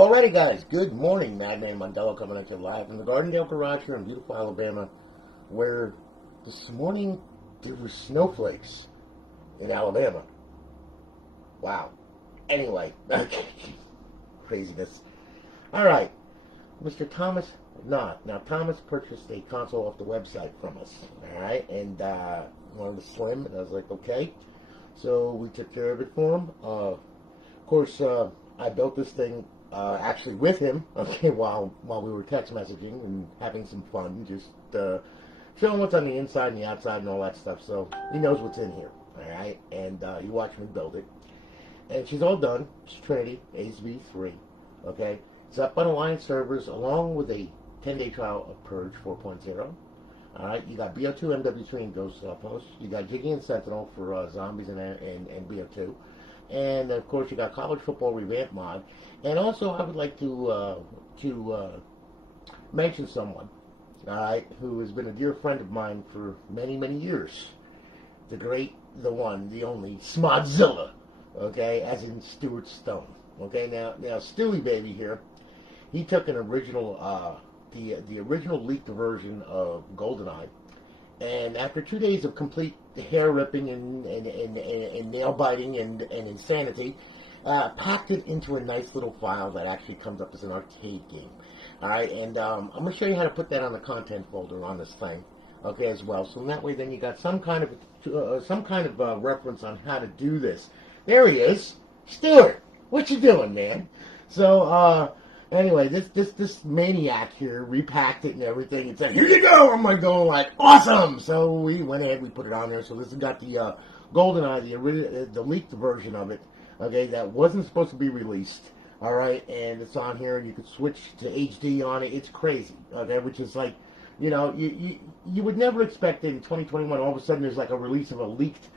Alrighty guys, good morning. Madman Mondello coming at you live from the Gardendale garage here in beautiful Alabama, where this morning there were snowflakes in Alabama. Wow. Anyway, craziness. Alright, Mr. Thomas Knoth. Now Thomas purchased a console off the website from us, alright, and wanted to slim, and I was like, okay. So we took care of it for him. Of course, I built this thing actually with him, okay, while we were text messaging and having some fun, just showing what's on the inside and the outside and all that stuff. So he knows what's in here, all right. And you watch me build it, and she's all done. It's Trinity ASV3, okay. It's up on Alliance servers along with a 10-day trial of Purge 4.0. All right, you got Bo2 Mw3 and Ghosts offhosts. You got Jiggy and Sentinel for Zombies and Bo2. And of course, you got College Football Revamped Mod. And also, I would like to mention someone, all right, who has been a dear friend of mine for many, many years. The great, the one, the only Smodzilla, okay, as in Stuart Stone. Okay, now Stewie baby here, he took an original, the original leaked version of Goldeneye, and after 2 days of complete hair ripping and nail biting and insanity, packed it into a nice little file that actually comes up as an arcade game. All right, and I'm going to show you how to put that on the content folder on this thing, okay, as well. So that way, then you got some kind of reference on how to do this. There he is, Stuart. What you doing, man? So anyway, this maniac here repacked it and everything and said, "Here you go." I'm like, awesome. So we went ahead, we put it on there. So this has got the Goldeneye, the leaked version of it, okay, that wasn't supposed to be released. All right, and it's on here, and you could switch to HD on it. It's crazy, okay, which is like, you know, you would never expect in 2021 all of a sudden there's like a release of a leaked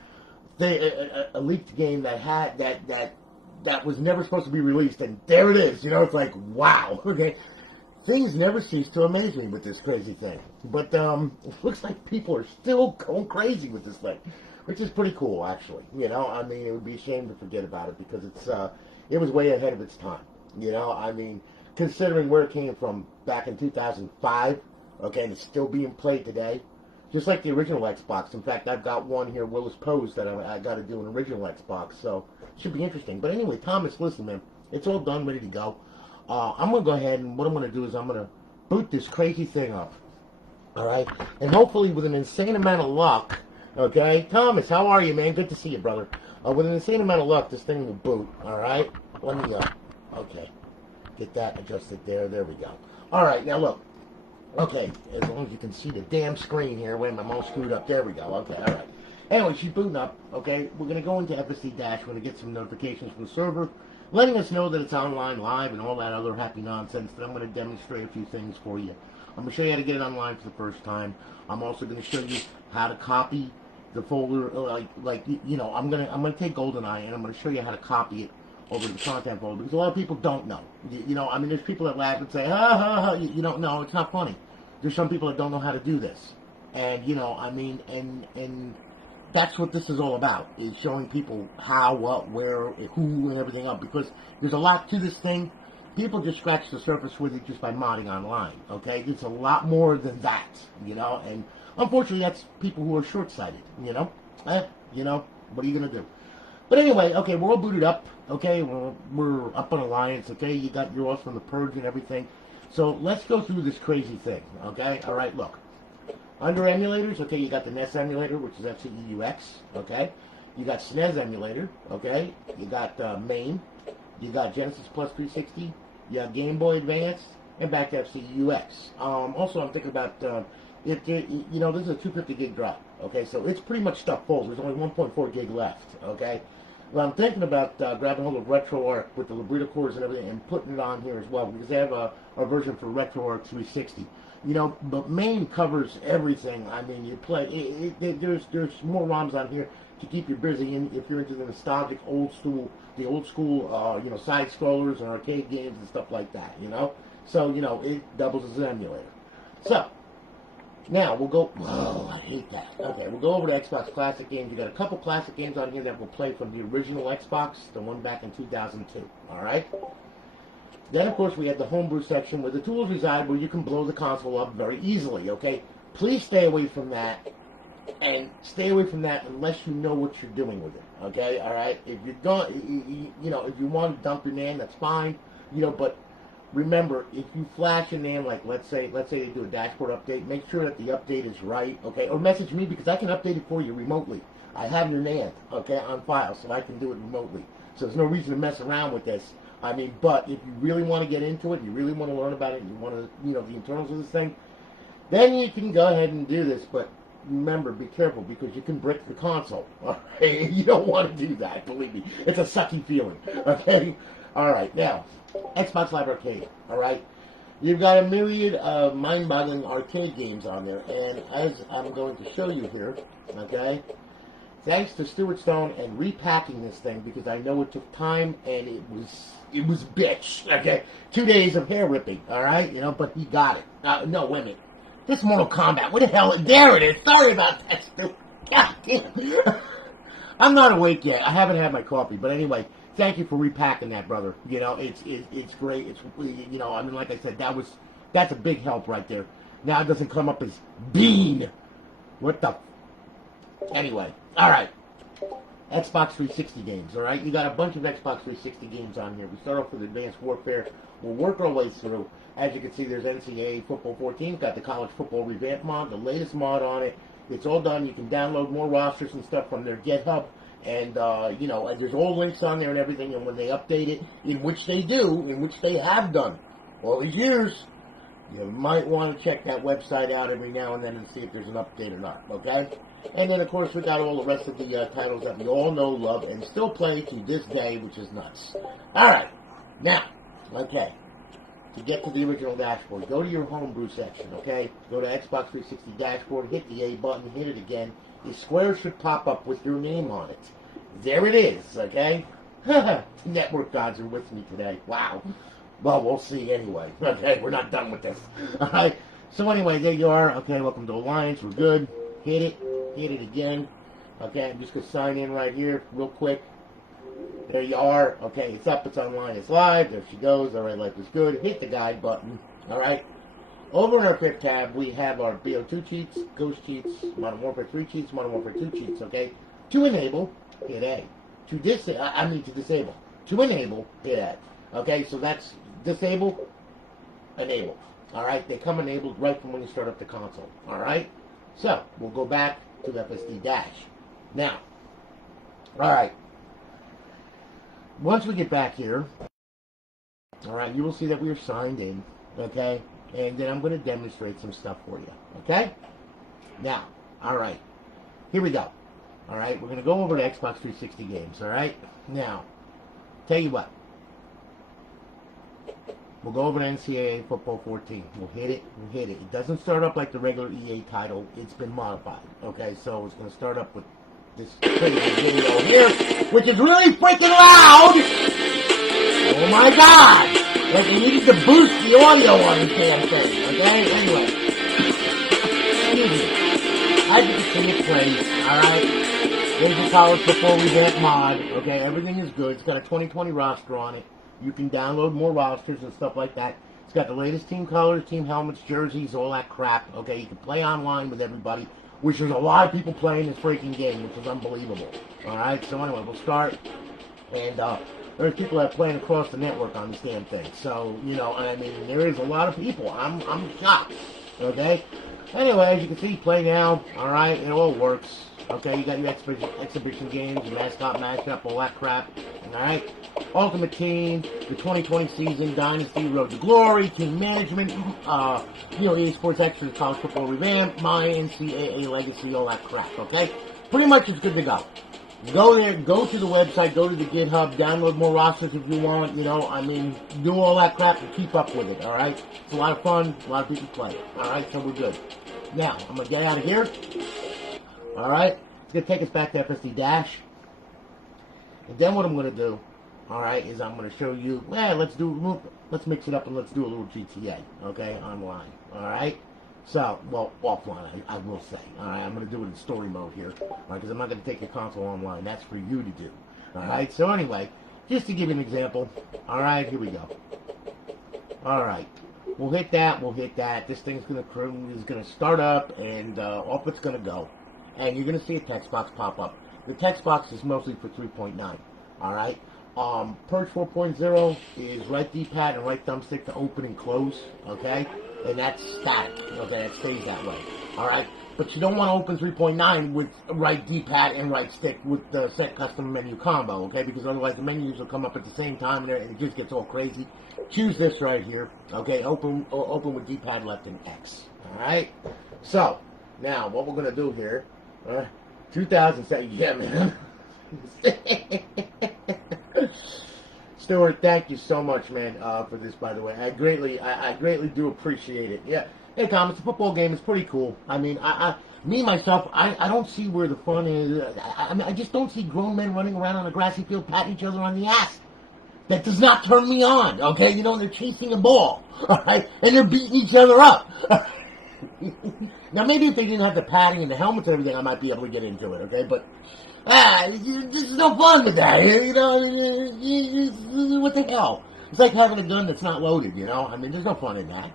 thing, a leaked game that had that was never supposed to be released, and there it is. You know, it's like, wow, okay. Things never cease to amaze me with this crazy thing. But it looks like people are still going crazy with this thing, which is pretty cool, actually. You know, I mean, it would be a shame to forget about it because it was way ahead of its time. You know, I mean, considering where it came from back in 2005, okay, and it's still being played today, just like the original Xbox. In fact, I've got one here, Willis Pose, that I got to do an original Xbox, so it should be interesting. But anyway, Thomas, listen, man, it's all done, ready to go. I'm going to go ahead, and what I'm going to do is I'm going to boot this crazy thing up, all right? And hopefully with an insane amount of luck, okay? Thomas, how are you, man? Good to see you, brother. With an insane amount of luck, this thing will boot, all right? Let me, okay, get that adjusted there. There we go. All right, now look. Okay, as long as you can see the damn screen here. Wait, I'm all screwed up. There we go. Okay, all right. Anyway, she's booting up. Okay, we're going to go into FSC Dash. We're going to get some notifications from the server, letting us know that it's online, live, and all that other happy nonsense. Then I'm going to demonstrate a few things for you. I'm going to show you how to get it online for the first time. I'm also going to show you how to copy the folder. Like you know, I'm going to take Goldeneye, and I'm going to show you how to copy it over the content folder, because a lot of people don't know. You know, I mean, there's people that laugh and say, ha, ha, ha, you don't know, it's not funny. There's some people that don't know how to do this. And, you know, I mean, and that's what this is all about, is showing people how, what, where, who, and everything else, because there's a lot to this thing. People just scratch the surface with it just by modding online, okay? It's a lot more than that, you know, and unfortunately that's people who are short-sighted, you know? You know, what are you going to do? But anyway, okay, we're all booted up, okay, we're up on Alliance, okay, you got yours from the Purge and everything. So let's go through this crazy thing, okay? All right, look. Under emulators, okay, you got the NES emulator, which is FCEUX, okay? You got SNES emulator, okay? You got MAME. You got Genesis Plus 360. You have Game Boy Advance, and back to FCEUX. Also, I'm thinking about, you know, this is a 250 gig drive, okay? So it's pretty much stuff full. There's only 1.4 gig left, okay? Well, I'm thinking about grabbing hold of RetroArch with the Librito cores and everything and putting it on here as well, because they have a version for RetroArch 360. You know, but MAME covers everything. I mean, you play, there's more ROMs on here to keep you busy, and if you're into the nostalgic old school, you know, side scrollers and arcade games and stuff like that, you know? So, you know, it doubles as an emulator. So, now, we'll go, oh, I hate that. Okay, we'll go over to Xbox Classic games. You got a couple classic games on here that will play from the original Xbox, the one back in 2002, all right? Then, of course, we have the homebrew section where the tools reside, where you can blow the console up very easily, okay? Please stay away from that, and stay away from that unless you know what you're doing with it, okay? All right? If you're going, you know, if you want to dump your NAND, that's fine, you know, but remember, if you flash a NAND, like let's say they do a dashboard update, make sure that the update is right, okay? Or message me because I can update it for you remotely. I have your NAND, okay, on file, so I can do it remotely. So there's no reason to mess around with this. I mean, but if you really want to get into it, you really want to learn about it, you want to, you know, the internals of this thing, then you can go ahead and do this. But remember, be careful because you can brick the console. All right? You don't want to do that, believe me. It's a sucky feeling, okay? All right, now, Xbox Live Arcade, all right? You've got a myriad of mind-boggling arcade games on there, and as I'm going to show you here, okay, thanks to Stuart Stone and repacking this thing, because I know it took time and it was bitch, okay? 2 days of hair ripping, all right? You know, but he got it. No, wait a minute. This Mortal Kombat, what the hell? There it is. Sorry about that, Stu. God damn. I'm not awake yet. I haven't had my coffee, but anyway, thank you for repacking that, brother. You know, it's great. It's, you know, I mean, like I said, that's a big help right there. Now it doesn't come up as Bean. What the? Anyway, all right. Xbox 360 games, all right? You got a bunch of Xbox 360 games on here. We start off with Advanced Warfare. We'll work our way through. As you can see, there's NCAA Football 14. Got the College Football Revamped Mod, the latest mod on it. It's all done. You can download more rosters and stuff from their GitHub. And, you know, there's all links on there and everything. And when they update it, in which they do, in which they have done all these years, you might want to check that website out every now and then and see if there's an update or not, okay? And then, of course, we got all the rest of the titles that we all know, love, and still play to this day, which is nuts. All right. Now, okay, to get to the original dashboard, go to your homebrew section, okay? Go to Xbox 360 dashboard, hit the A button, hit it again. The square should pop up with your name on it. There it is, okay? Network gods are with me today. Wow. Well, we'll see anyway. Okay, we're not done with this. All right. So anyway, there you are. Okay, welcome to Alliance. We're good. Hit it. Hit it again. Okay, I'm just going to sign in right here real quick. There you are. Okay, it's up. It's online. It's live. There she goes. All right, life is good. Hit the guide button. All right. Over in our quick tab, we have our Bo2 cheats, Ghost cheats, Modern Warfare 3 cheats, Modern Warfare 2 cheats, okay? To enable, hit A. To disable. To enable, hit A. Okay, so that's disable, enable. All right, they come enabled right from when you start up the console. All right, so we'll go back to FSD dash. Now, all right, once we get back here, all right, you will see that we are signed in, okay? And then I'm going to demonstrate some stuff for you, okay? Now, all right, here we go. All right, we're going to go over to Xbox 360 games, all right? Now, tell you what. We'll go over to NCAA Football 14. We'll hit it. We'll hit it. It doesn't start up like the regular EA title. It's been modified, okay? So it's going to start up with this crazy video here, which is really freaking loud! Oh, my God! Like, you need to boost the audio on this damn thing, okay? Anyway. As you can see, it plays, alright? There's the College Football Revamped Mod, okay? Everything is good. It's got a 2020 roster on it. You can download more rosters and stuff like that. It's got the latest team colors, team helmets, jerseys, all that crap, okay? You can play online with everybody, which there's a lot of people playing this freaking game, which is unbelievable, alright? So anyway, we'll start, and, there's people that are playing across the network on this damn thing. So, you know, I mean, there is a lot of people. I'm shocked. Okay? Anyway, as you can see, play now. Alright, it all works. Okay, you got your exhibition games, your mascot matchup, all that crap. Alright? Ultimate Team, the 2020 season, Dynasty, Road to Glory, Team Management, you know, EA Sports Extras, College Football Revamped, My NCAA Legacy, all that crap. Okay? Pretty much it's good to go. Go there, go to the website, go to the GitHub, download more rosters if you want, you know, I mean, do all that crap and keep up with it, alright? It's a lot of fun, a lot of people play it, alright? So we're good. Now, I'm going to get out of here, alright? It's going to take us back to FSD Dash. And then what I'm going to do, alright, is I'm going to show you, well, let's mix it up and let's do a little GTA, okay, online, alright? So, well, offline, I will say. Alright, I'm going to do it in story mode here. Alright, because I'm not going to take your console online. That's for you to do. Alright, so anyway, just to give you an example. Alright, here we go. Alright. We'll hit that, we'll hit that. This thing's gonna start up, and off it's gonna go. And you're gonna see a text box pop up. The text box is mostly for 3.9. Alright? Purge 4.0 is right D-pad and right thumbstick to open and close, okay? And that's static, okay? It stays that way, alright? But you don't want to open 3.9 with right D-pad and right stick with the set custom menu combo, okay? Because otherwise the menus will come up at the same time and it just gets all crazy. Choose this right here, okay? Open with D-pad left and X, alright? So, now what we're going to do here, 2007, yeah, man. Stuart, thank you so much, man, for this, by the way. I greatly do appreciate it. Yeah. Hey, Tom, it's a football game. It's pretty cool. I mean, me, myself, I don't see where the fun is. I mean, I just don't see grown men running around on a grassy field patting each other on the ass. That does not turn me on, okay? You know, they're chasing a ball, all right? And they're beating each other up. Now, maybe if they didn't have the padding and the helmets and everything, I might be able to get into it, okay? But, there's no fun with that, you know? What the hell? It's like having a gun that's not loaded, you know? I mean, there's no fun in that.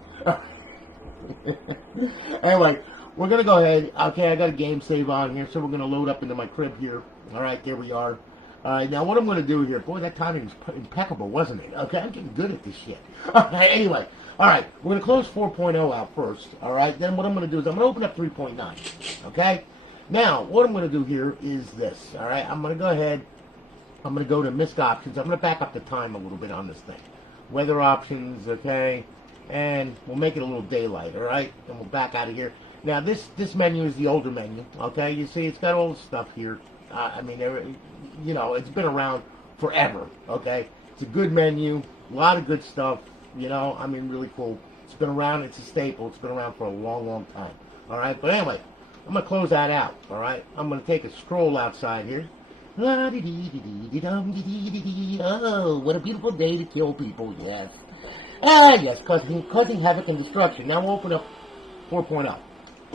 Anyway, we're going to go ahead. Okay, I got a game save on here, so we're going to load up into my crib here. All right, there we are. All right, now what I'm going to do here, boy, that timing was impeccable, wasn't it? Okay, I'm getting good at this shit. Okay, anyway, all right, we're going to close 4.0 out first. All right, then what I'm going to do is I'm going to open up 3.9. Okay, now what I'm going to do here is this. All right, I'm going to go ahead. I'm going to go to MISC options. I'm going to back up the time a little bit on this thing. Weather options, okay. And we'll make it a little daylight, all right? And we'll back out of here. Now, this menu is the older menu, okay? You see, it's got all the stuff here. I mean, you know, it's been around forever, okay? It's a good menu, a lot of good stuff, you know? I mean, really cool. It's been around. It's a staple. It's been around for a long, long time, all right? But anyway, I'm going to close that out, all right? I'm going to take a stroll outside here. Oh, what a beautiful day to kill people, yes. Yes, causing havoc and destruction. Now we'll open up 4.0.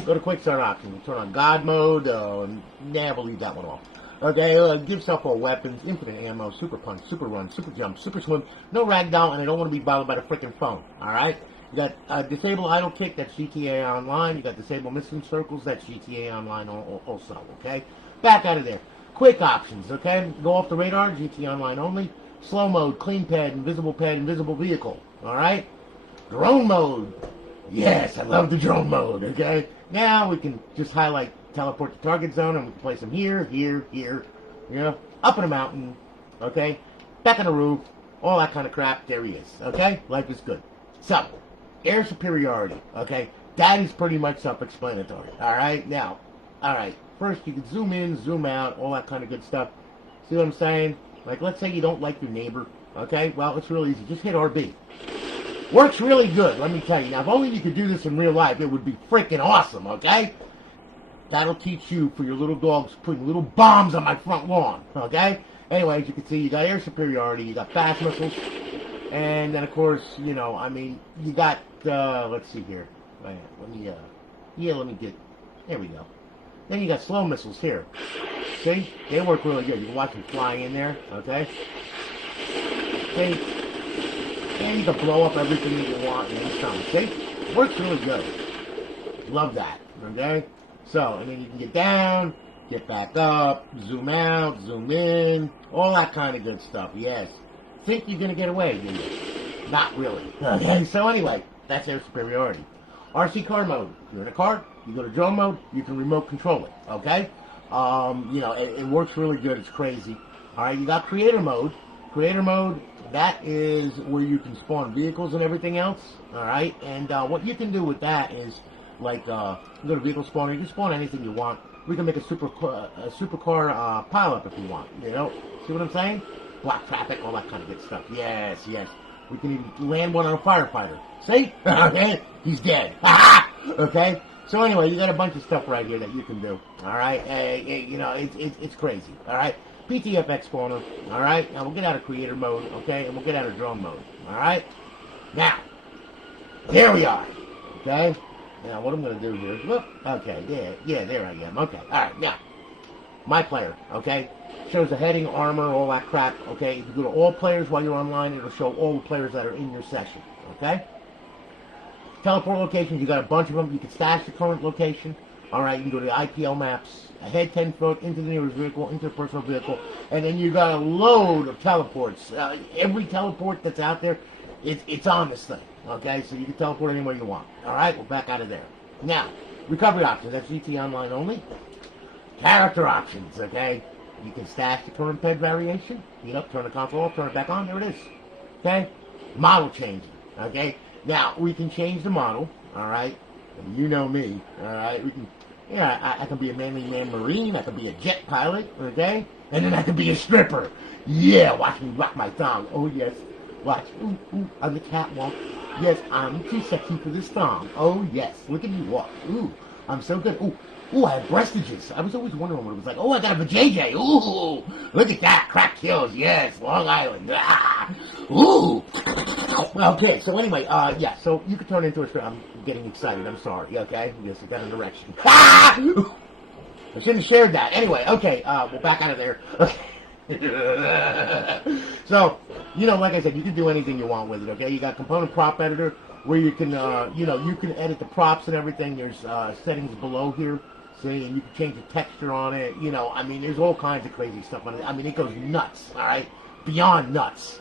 Go to quick start options. Turn on God mode. We'll leave that one off. Okay, give yourself all weapons, infinite ammo, super punch, super run, super jump, super swim, no ragdoll, and I don't want to be bothered by the freaking phone. Alright? You got disable idle kick, that's GTA Online. You got disable missing circles, that's GTA Online also. Okay? Back out of there. Quick options, okay? Go off the radar, GTA Online only. Slow mode, clean pad, invisible vehicle. Alright? Drone mode. Yes, I love the drone mode, okay? Now we can just highlight, teleport to target zone, and we can place them here, here, here, you know, up in a mountain, okay? Back on the roof, all that kind of crap, there he is, okay? Life is good. So, air superiority, okay? That is pretty much self-explanatory, alright? Now, alright, first you can zoom in, zoom out, all that kind of good stuff. See what I'm saying? Like, let's say you don't like your neighbor, okay? Well, it's real easy. Just hit RB. Works really good, let me tell you. Now, if only you could do this in real life, it would be freaking awesome, okay? That'll teach you for your little dogs putting little bombs on my front lawn, okay? Anyway, as you can see, you got air superiority, you got fast missiles, and then, of course, you know, I mean, you got, let's see here. Let me get, there we go. Then you got slow missiles here. See? They work really good. You can watch them flying in there, okay? See? And you can blow up everything that you want in this time. See? Works really good. Love that, okay? So, and then you can get down, get back up, zoom out, zoom in, all that kind of good stuff, yes. Think you're going to get away, do you? Not really. Okay, so anyway, that's air superiority. RC car mode. If you're in a car, you go to drone mode, you can remote control it, okay? You know, it works really good. It's crazy. All right, you got creator mode. Creator mode, that is where you can spawn vehicles and everything else, all right? And what you can do with that is, like, you go to vehicle spawner, you can spawn anything you want. We can make a supercar pileup if you want, you know? See what I'm saying? Block traffic, all that kind of good stuff. Yes, yes. We can even land one on a firefighter. See? Okay? He's dead. Okay? So anyway, you got a bunch of stuff right here that you can do. Alright? You know, it's crazy. Alright? PTFX spawner. Alright? Now we'll get out of creator mode. Okay? And we'll get out of drone mode. Alright? Now, there we are. Okay? Now what I'm going to do here. Look. Okay. Yeah, there I am. Okay. Alright. Now, my player. Okay? Shows the heading, armor, all that crap. Okay? If you go to all players while you're online, it'll show all the players that are in your session. okay? Teleport locations, you got a bunch of them. You can stash the current location. All right, you can go to the IPL maps, ahead 10 foot, into the nearest vehicle, into the personal vehicle, and then you got a load of teleports. Every teleport that's out there, it's on this thing, okay? So you can teleport anywhere you want. All right, we're back out of there. Now, recovery options, that's GT Online only. Character options, okay? You can stash the current pet variation, turn the console off, turn it back on, there it is, okay? Model changing, okay? Now, we can change the model, all right? And you know me, all right? We can, I can be a manly man marine, I can be a jet pilot, okay? And then I can be a stripper. Yeah, watch me rock my thong. Oh, yes. Watch. Ooh, ooh, on the catwalk. Yes, I'm too sexy for this thong. Oh, yes. Look at me walk. Ooh, I'm so good. Ooh. Ooh, I have breastages. I was always wondering what it was like. Oh, I got a vajayjay. Ooh, look at that. Crack kills. Yes, Long Island. Ah. Ooh. Okay, so anyway, yeah, so you could turn into a stripper. I'm getting excited. I'm sorry, okay? Yes, I got an erection. Ah! I shouldn't have shared that. Anyway, okay, we're back out of there. So, like I said, you can do anything you want with it, okay? You got component prop editor where you can, you can edit the props and everything. There's settings below here. See, and you can change the texture on it. I mean, there's all kinds of crazy stuff on it. I mean, it goes nuts, all right? Beyond nuts.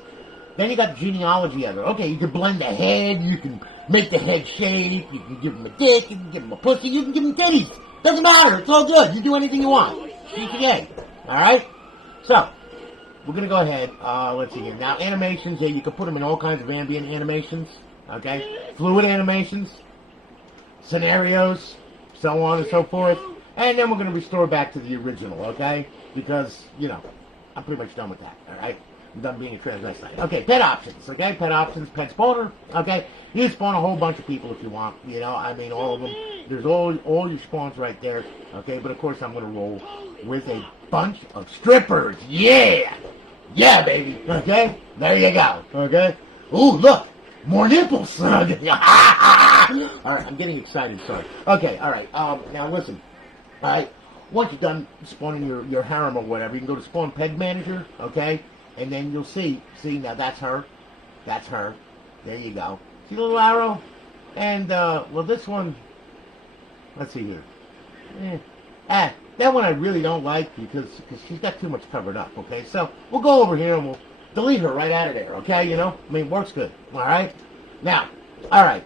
Then you got the genealogy editor. Okay, you can blend the head. You can make the head shape. You can give him a dick. You can give him a pussy. You can give him titties. Doesn't matter. It's all good. You do anything you want. CTA. All right? So, we're going to go ahead. Let's see here. Now, animations. Yeah, you can put them in all kinds of ambient animations. Okay? Fluid animations. Scenarios. So on and so forth. And then we're going to restore back to the original, okay? Because, I'm pretty much done with that, all right? I'm done being a transvestite. Okay, pet options, okay? Pet options, pet spawner, okay? You can spawn a whole bunch of people if you want, I mean, all of them. There's all your spawns right there, okay? But, of course, I'm going to roll with a bunch of strippers. Yeah! Yeah, baby, okay? There you go, okay? Ooh, look! More nipples! All right, I'm getting excited, sorry. Okay, all right, now listen. All right, once you're done spawning your harem or whatever, you can go to Spawn Peg Manager, okay? And then you'll see, now that's her. That's her. There you go. See the little arrow? And, well, this one, let's see here. That one I really don't like because she's got too much covered up, okay? So, we'll go over here and we'll delete her right out of there, okay? I mean, works good, all right? Now, all right.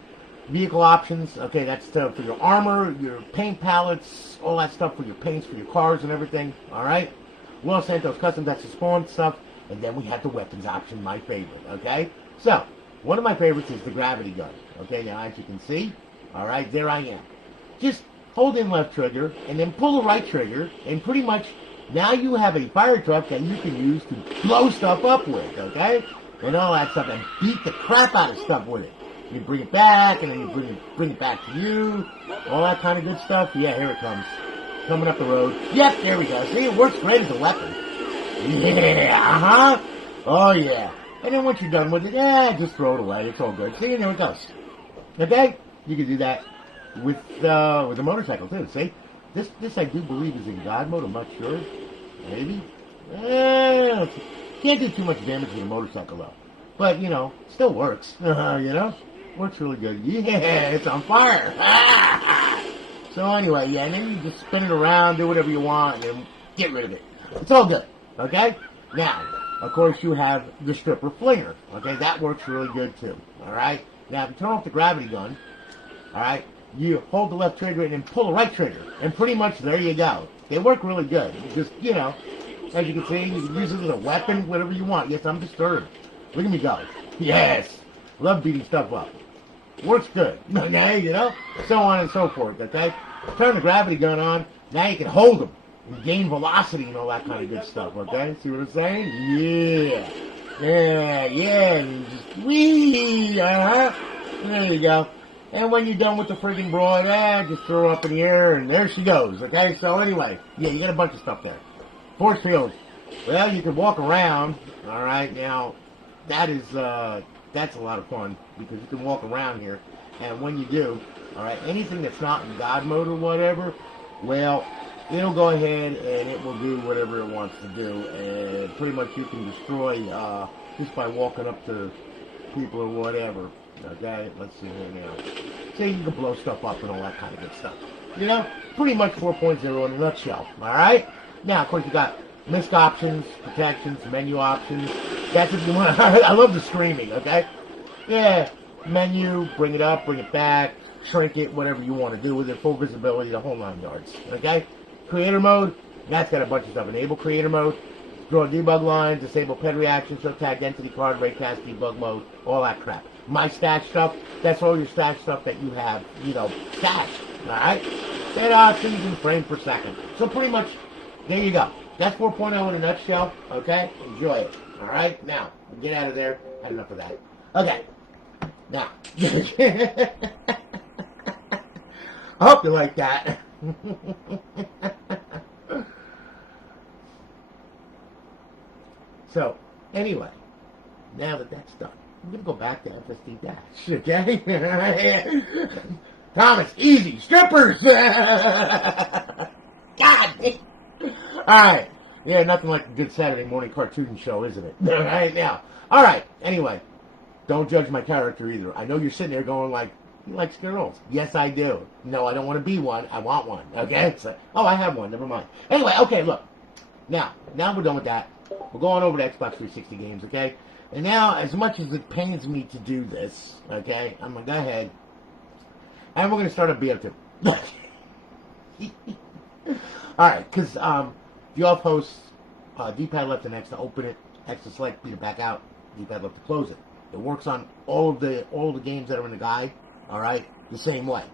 Vehicle options, okay, that's for your armor, your paint palettes, all that stuff for your paints, for your cars and everything, alright? Los Santos Custom, that's the spawn stuff, and then we have the weapons option, my favorite, okay? So, one of my favorites is the gravity gun, okay? Now, as you can see, alright, there I am. Just hold in left trigger, and then pull the right trigger, and pretty much, now you have a fire truck that you can use to blow stuff up with, okay? And all that stuff, and beat the crap out of stuff with it. You bring it back, and then you bring it back to you. All that kind of good stuff. Yeah, here it comes. Coming up the road. Yep, there we go. See, it works great as a weapon. Yeah, uh-huh. Oh, yeah. And then once you're done with it, just throw it away. It's all good. See, and there it goes. Okay? You can do that with a motorcycle, too. See? This I do believe is in God mode. I'm not sure. Maybe. Can't do too much damage with a motorcycle, though. But, still works. Works really good. Yeah, it's on fire. So anyway, yeah, and then you just spin it around, do whatever you want, and then get rid of it. It's all good. Okay? Now, of course, you have the stripper flinger. Okay? That works really good, too. Alright? Now, if you turn off the gravity gun, alright, you hold the left trigger and then pull the right trigger. And pretty much there you go. They work really good. Just, as you can see, you can use it as a weapon, whatever you want. Yes, I'm disturbed. Look at me go. Yes. Love beating stuff up. Works good. Okay, so on and so forth, okay? Turn the gravity gun on. Now you can hold them and gain velocity and all that kind of good stuff, okay? See what I'm saying? Yeah. Yeah. And you just, whee! There you go. And when you're done with the friggin' broad, just throw her up in the air and there she goes, okay? So anyway, yeah, you got a bunch of stuff there. Force field. Well, you can walk around, alright? Now, that's a lot of fun because you can walk around here, and when you do, all right, anything that's not in God mode or whatever, well, it'll go ahead and it will do whatever it wants to do, and pretty much you can destroy just by walking up to people or whatever. Okay, let's see here now. So you can blow stuff up and all that kind of good stuff. You know, pretty much 4.0 in a nutshell. Alright? Now, of course, you got misc options, protections, menu options. That's what you want. I love the screaming, okay? Yeah, menu, bring it up, bring it back, shrink it, whatever you want to do with it. Full visibility, the whole 9 yards. Okay? Creator mode, that's got a bunch of stuff. Enable creator mode, draw debug lines, disable ped reaction, show tag entity card, raycast, debug mode, all that crap. My stash stuff, that's all your stash stuff that you have, you know, stashed. Alright? Set options and frame per second. So pretty much, there you go. That's 4.0 in a nutshell. Okay? Enjoy it. Alright? Now, get out of there. Had enough of that. Okay. Now. I hope you like that. So, anyway, now that that's done, I'm going to go back to FSD Dash, okay? Thomas, easy, strippers! God! Alright, yeah, nothing like a good Saturday morning cartoon show, isn't it? Alright, now, alright, anyway, don't judge my character either. I know you're sitting there going like, he likes girls. Yes, I do. No, I don't want to be one, I want one, okay? So, oh, I have one, never mind. Anyway, okay, look, now we're done with that. We're going over to Xbox 360 games, okay? And now, as much as it pains me to do this, okay, I'm going to go ahead, and we're going to start a Bo2. Alright, because the off-hosts, D-pad left and X to open it, X to select, B to back out, D-pad left to close it. It works on all the games that are in the guide, alright, the same way.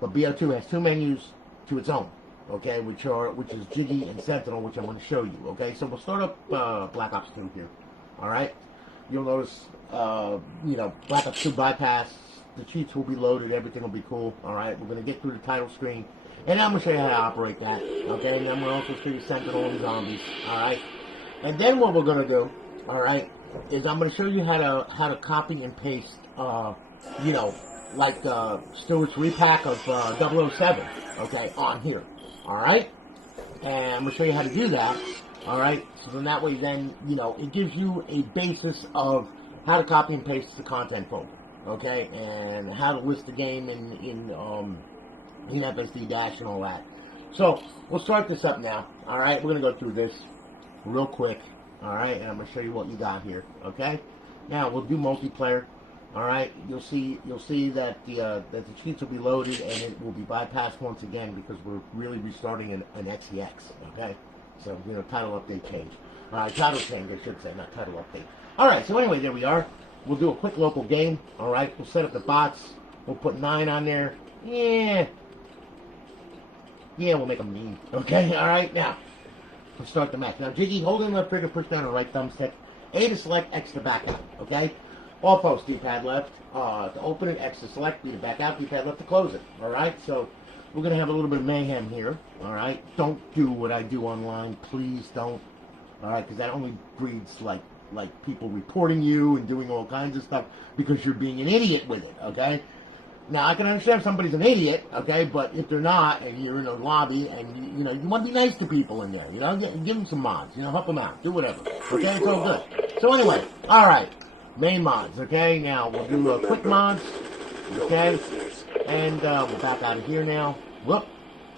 But Bo2 has 2 menus to its own. Okay, which is Jiggy and Sentinel, which I'm going to show you. Okay, so we'll start up Black Ops 2 here. All right, you'll notice, you know, Black Ops 2 bypass. The cheats will be loaded. Everything will be cool. All right, we're going to get through the title screen, and I'm going to show you how to operate that. Okay, and then we'll also show you Sentinel and Zombies. All right, and then what we're going to do, all right, is I'm going to show you how to copy and paste, you know, like Stewart's repack of 007. Okay, on here. Alright? And I'm going to show you how to do that. Alright? So then that way then, you know, it gives you a basis of how to copy and paste the content folder. Okay? And how to list the game in FSD Dash and all that. So, we'll start this up now. Alright? We're going to go through this real quick. Alright? And I'm going to show you what you got here. Okay? Now, we'll do multiplayer. Alright, you'll see that the cheats will be loaded and it will be bypassed once again because we're really restarting an XEX, okay? So, you know, title update change. Alright, title change, I should say, not title update. Alright, so anyway, there we are. We'll do a quick local game, alright? We'll set up the bots. We'll put 9 on there. Yeah, we'll make them mean, okay? Alright, now, we'll start the match. Now, Jiggy, hold in left trigger, push down the right thumbstick. A to select, X to back out, okay? All post, D-pad left to open it, X to select, B to back out, D-pad left to close it. Alright, so we're going to have a little bit of mayhem here. Alright, don't do what I do online. Please don't. Alright, because that only breeds like people reporting you and doing all kinds of stuff because you're being an idiot with it. Okay? Now, I can understand if somebody's an idiot, okay, but if they're not and you're in a lobby and, you know, you want to be nice to people in there, you know, give them some mods, you know, help them out, do whatever. Okay, it's all good. So anyway, alright. Main mods, okay? Now, we'll do quick mods, okay? And we're back out of here now. Whoop,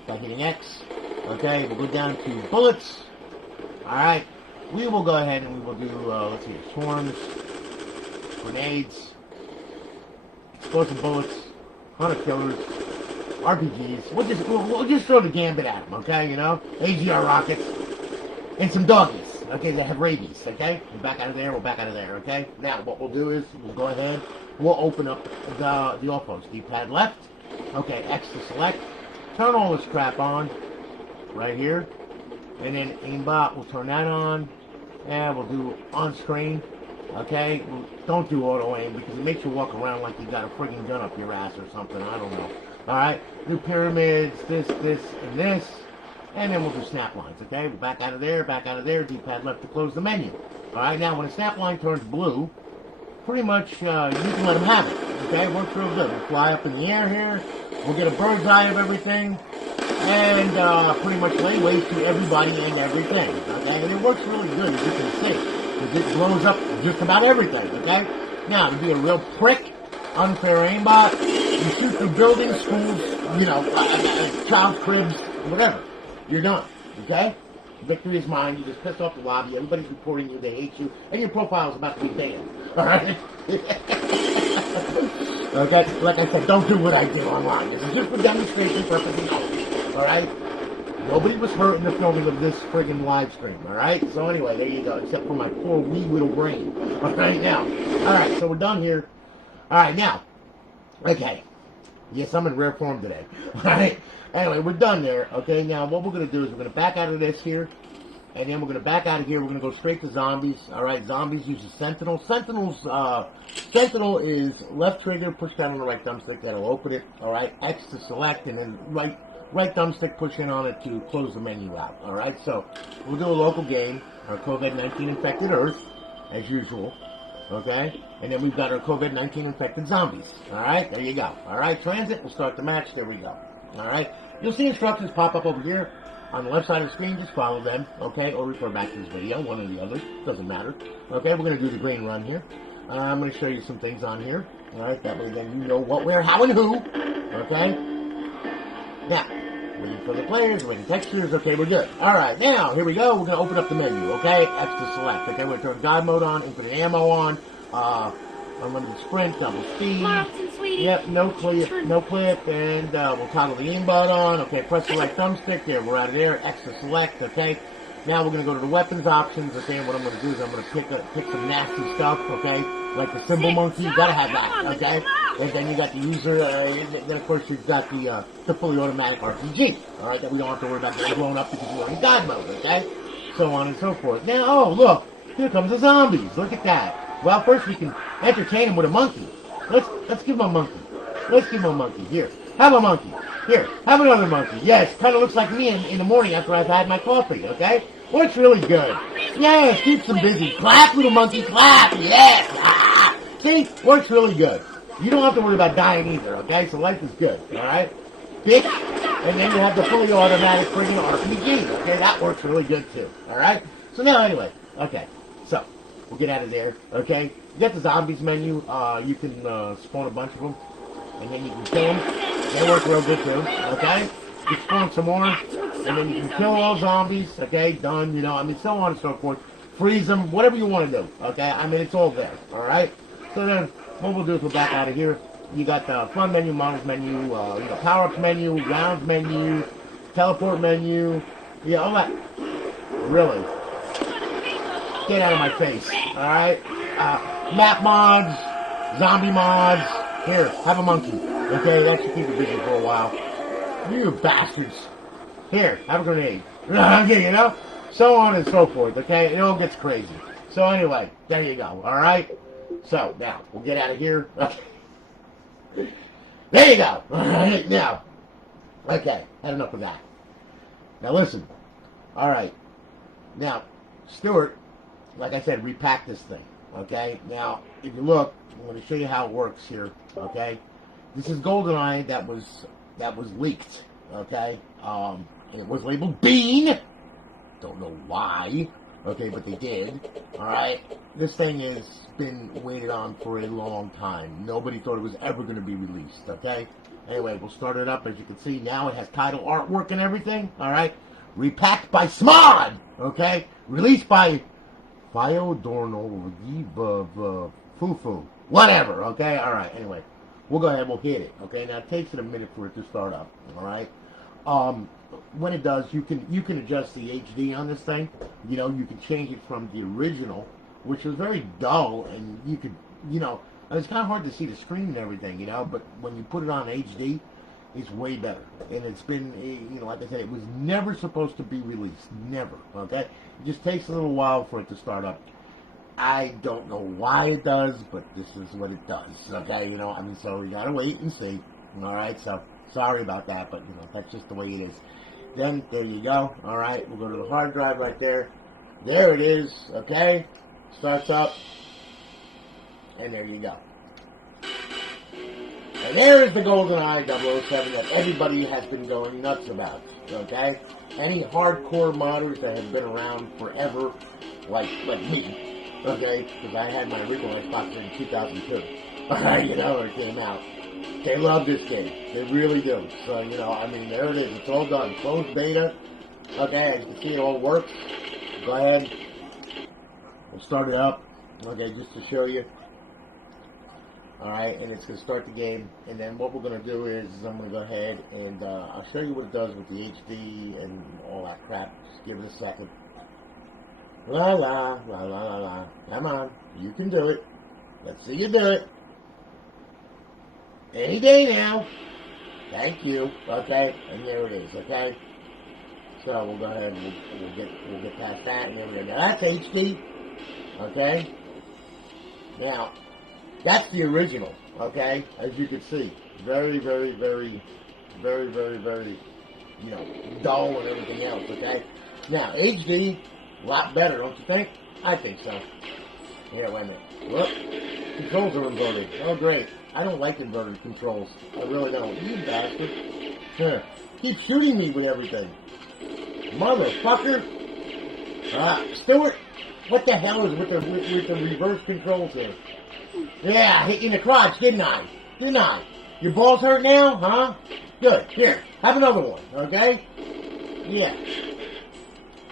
by hitting X, okay? We'll go down to bullets. Alright, we will go ahead and we will do, let's see, swarms, grenades, explosive bullets, hunter killers, RPGs. We'll just throw the gambit at them, okay? You know? AGR rockets, and some doggies. Okay, they have rabies, okay? We're back out of there, okay? Now, what we'll do is, we'll go ahead, we'll open up the off-host. D-pad left, okay, X to select, turn all this crap on, right here, and then aimbot, we'll turn that on, and we'll do on-screen, okay? Don't do auto-aim, because it makes you walk around like you got a friggin' gun up your ass or something, I don't know. Alright, do pyramids, this, and this. And then we'll do snap lines, okay? We're back out of there, D-pad left to close the menu. Alright, now when a snap line turns blue, pretty much you can let them have it, okay? Works real good. We'll fly up in the air here, we'll get a bird's eye of everything, and pretty much lay waste to everybody and everything, okay? And it works really good, as you can see, because it blows up just about everything, okay? Now, to be a real prick, unfair aimbot. You shoot through buildings, schools, you know, child cribs, whatever. You're done. Okay? Victory is mine. You just pissed off the lobby. Everybody's reporting you. They hate you. And your profile is about to be banned. Alright? Okay? Like I said, don't do what I do online. This is just for demonstration purposes only. Alright? Nobody was hurt in the filming of this friggin' live stream. Alright? So anyway, there you go. Except for my poor wee little brain. Alright, now. Alright, so we're done here. Alright, now. Okay. Yes, I'm in rare form today. Alright? Anyway, we're done there. Okay, now what we're going to do is we're going to back out of this here. And then we're going to back out of here. We're going to go straight to zombies. Alright, zombies uses Sentinel. Sentinel is left trigger, push down on the right thumbstick. That'll open it. Alright, X to select, and then right thumbstick, push in on it to close the menu out. Alright, so we'll do a local game. Our COVID-19 infected Earth, as usual. Okay? And then we've got our COVID-19 infected zombies. Alright, there you go. Alright, transit, we'll start the match. There we go. Alright, you'll see instructions pop up over here on the left side of the screen. Just follow them, okay? Or refer back to this video, one or the other. Doesn't matter. Okay, we're going to do the green run here. I'm going to show you some things on here. Alright, that way then you know what, where, how, and who. Okay? Now, waiting for the players, waiting textures. Okay, we're good. Alright, now, here we go. We're going to open up the menu, okay? X to select. Okay, we're going to turn God mode on, infinite ammo on, unlimited sprint, double speed. Yep, no clip, and we'll toggle the aimbot on. Okay, press the right thumbstick. There, we're out of there. X to select. Okay, now we're going to go to the weapons options. Okay, and what I'm going to do is I'm going to pick some nasty stuff. Okay, like the symbol monkey. You got to have that. Okay, and then you got the user. Then of course you've got the fully automatic Rgh. All right, that we don't have to worry about getting blown up because we're in God mode. Okay, so on and so forth. Now, oh look, here comes the zombies. Look at that. Well, first we can entertain him with a monkey. Let's give him a monkey. Let's give him a monkey. Here, have a monkey. Here, have another monkey. Yes, kind of looks like me in the morning after I've had my coffee, okay? Works really good. Yes, keeps them busy. Clap, little monkey, clap. Yes. Ah. See, works really good. You don't have to worry about dying either, okay? So life is good, all right? Pick, and then you have the fully automatic friggin' RPG, okay? That works really good too, all right? So now, anyway, okay, so we'll get out of there, okay? You got the zombies menu. You can spawn a bunch of them, and then you can kill them. They work real good too, okay? You spawn some more, and then you can kill all zombies, okay? Done, you know, I mean, so on and so forth. Freeze them, whatever you want to do, okay? I mean, it's all there, all right? So then, what we'll do is we'll back out of here. You got the fun menu, models menu, you got power-ups menu, rounds menu, teleport menu, yeah, all that. Really? Get out of my face, all right? Map mods, zombie mods. Here, have a monkey. Okay, that should keep you busy for a while. You bastards. Here, have a grenade. Okay, you know? So on and so forth, okay? It all gets crazy. So anyway, there you go, alright? So, now, we'll get out of here. There you go. Alright, now. Okay, had enough of that. Now listen. Alright. Now, Stuart, like I said, repack this thing. Okay, now if you look, I'm going to show you how it works here. Okay, this is Goldeneye that was leaked. Okay, it was labeled Bean. Don't know why. Okay, but they did. All right, this thing has been waited on for a long time. Nobody thought it was ever going to be released. Okay, anyway, we'll start it up. As you can see, now it has title artwork and everything. All right, repacked by Smod. Okay, released by Fiodorno, Fufu, whatever, okay? Alright, anyway, we'll go ahead, we'll hit it, okay? Now, it takes it a minute for it to start up, alright? When it does, you can adjust the HD on this thing. You know, you can change it from the original, which was very dull, and you could, you know, it's kind of hard to see the screen and everything, you know, but when you put it on HD, it's way better. And it's been, you know, like I said, it was never supposed to be released. Never, okay? It just takes a little while for it to start up. I don't know why it does, but this is what it does, okay? You know, I mean, so we gotta wait and see. Alright, so sorry about that, but, you know, that's just the way it is. Then, there you go. Alright, we'll go to the hard drive right there. There it is, okay? Starts up. And there you go. And there is the Goldeneye 007 that everybody has been going nuts about, okay? Any hardcore modders that have been around forever, like me, okay? Because I had my original Xbox in 2002, Alright, you know, it came out. They love this game. They really do. So, you know, I mean, there it is. It's all done. Closed beta. Okay, as you can see, it all works. Go ahead. We'll start it up. Okay, just to show you. Alright, and it's going to start the game. And then what we're going to do is I'm going to go ahead and I'll show you what it does with the HD and all that crap. Just give it a second. La la, la la la la. Come on. You can do it. Let's see you do it. Any day now. Thank you. Okay, and there it is. Okay. So we'll go ahead and we'll get past that, and there we go. Now that's HD. Okay. Now that's the original. Okay, as you can see, very, very, very, very, very, very, you know, dull and everything else. Okay. Now HD, a lot better, don't you think? I think so. Here, wait a minute. Look, controls are inverted. Oh, great. I don't like inverted controls. I really don't. You bastard. Huh. Keep shooting me with everything. Motherfucker. Stuart, what the hell is with the reverse controls here? Yeah, I hit you in the crotch, didn't I? Didn't I? Your balls hurt now, huh? Good. Here, have another one, okay? Yeah.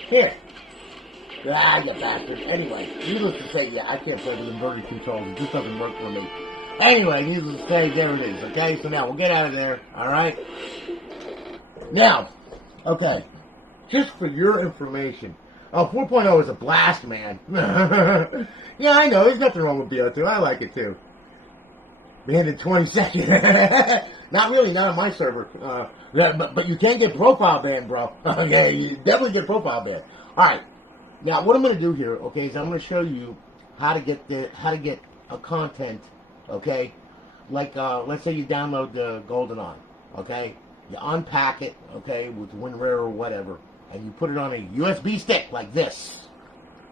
Here. Ah, you bastard. Anyway, needless to say, yeah, I can't play with inverted controls. It just doesn't work for me. Anyway, needless to say, there it is, okay? So now, we'll get out of there, alright? Now, okay, just for your information, 4.0 is a blast, man. Yeah, I know, there's nothing wrong with Bo2. I like it, too. Man, in 20 seconds. Not really, not on my server. But you can get profile banned, bro. Okay, you definitely get profile banned. Alright. Now, what I'm going to do here, okay, is I'm going to show you how to get a content, okay? Like, let's say you download the Goldeneye, okay? You unpack it, okay, with WinRAR or whatever, and you put it on a USB stick like this,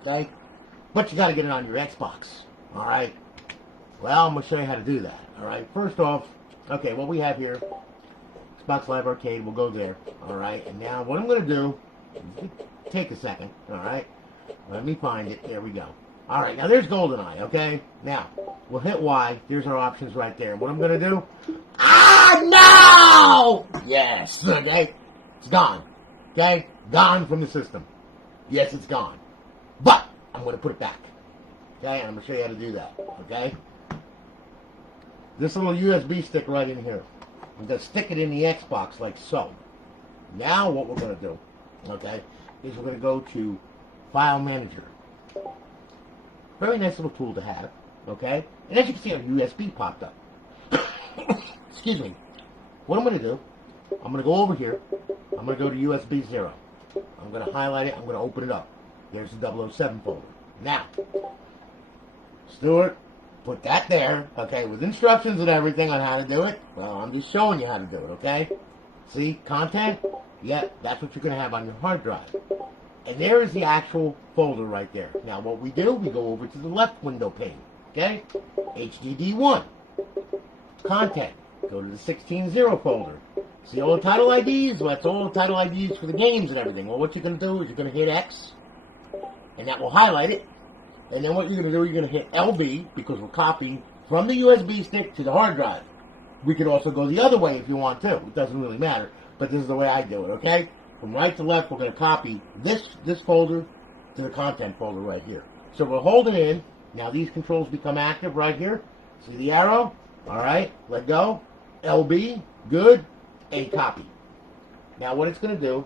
okay? But you got to get it on your Xbox, all right? Well, I'm going to show you how to do that, all right? First off, okay, what we have here, Xbox Live Arcade, we'll go there, all right? And now what I'm going to do, take a second, all right? Let me find it. There we go. All right, now there's Goldeneye, okay? Now, we'll hit Y. There's our options right there. What I'm going to do? Ah, no! Yes, okay? It's gone, okay? Gone from the system. Yes, it's gone. But I'm going to put it back, okay? And I'm going to show you how to do that, okay? This little USB stick right in here. I'm going to stick it in the Xbox like so. Now what we're going to do, okay, is we're going to go to File Manager. Very nice little tool to have, okay? And as you can see, our USB popped up. Excuse me. What I'm going to do, I'm going to go over here. I'm going to go to USB 0. I'm going to highlight it. I'm going to open it up. There's the 007 folder. Now, Stuart, put that there, okay, with instructions and everything on how to do it. Well, I'm just showing you how to do it, okay? See, content? Yeah, that's what you're going to have on your hard drive. And there is the actual folder right there. Now what we do, we go over to the left window pane. Okay? HDD1. Content. Go to the 16.0 folder. See all the title IDs? Well, that's all the title IDs for the games and everything. Well, what you're going to do is you're going to hit X. And that will highlight it. And then what you're going to do, you're going to hit LB, because we're copying from the USB stick to the hard drive. We could also go the other way if you want to. It doesn't really matter. But this is the way I do it, okay? From right to left, we're going to copy this folder to the content folder right here. So we'll hold it in. Now these controls become active right here. See the arrow? All right, let go. LB, good, and copy. Now what it's going to do,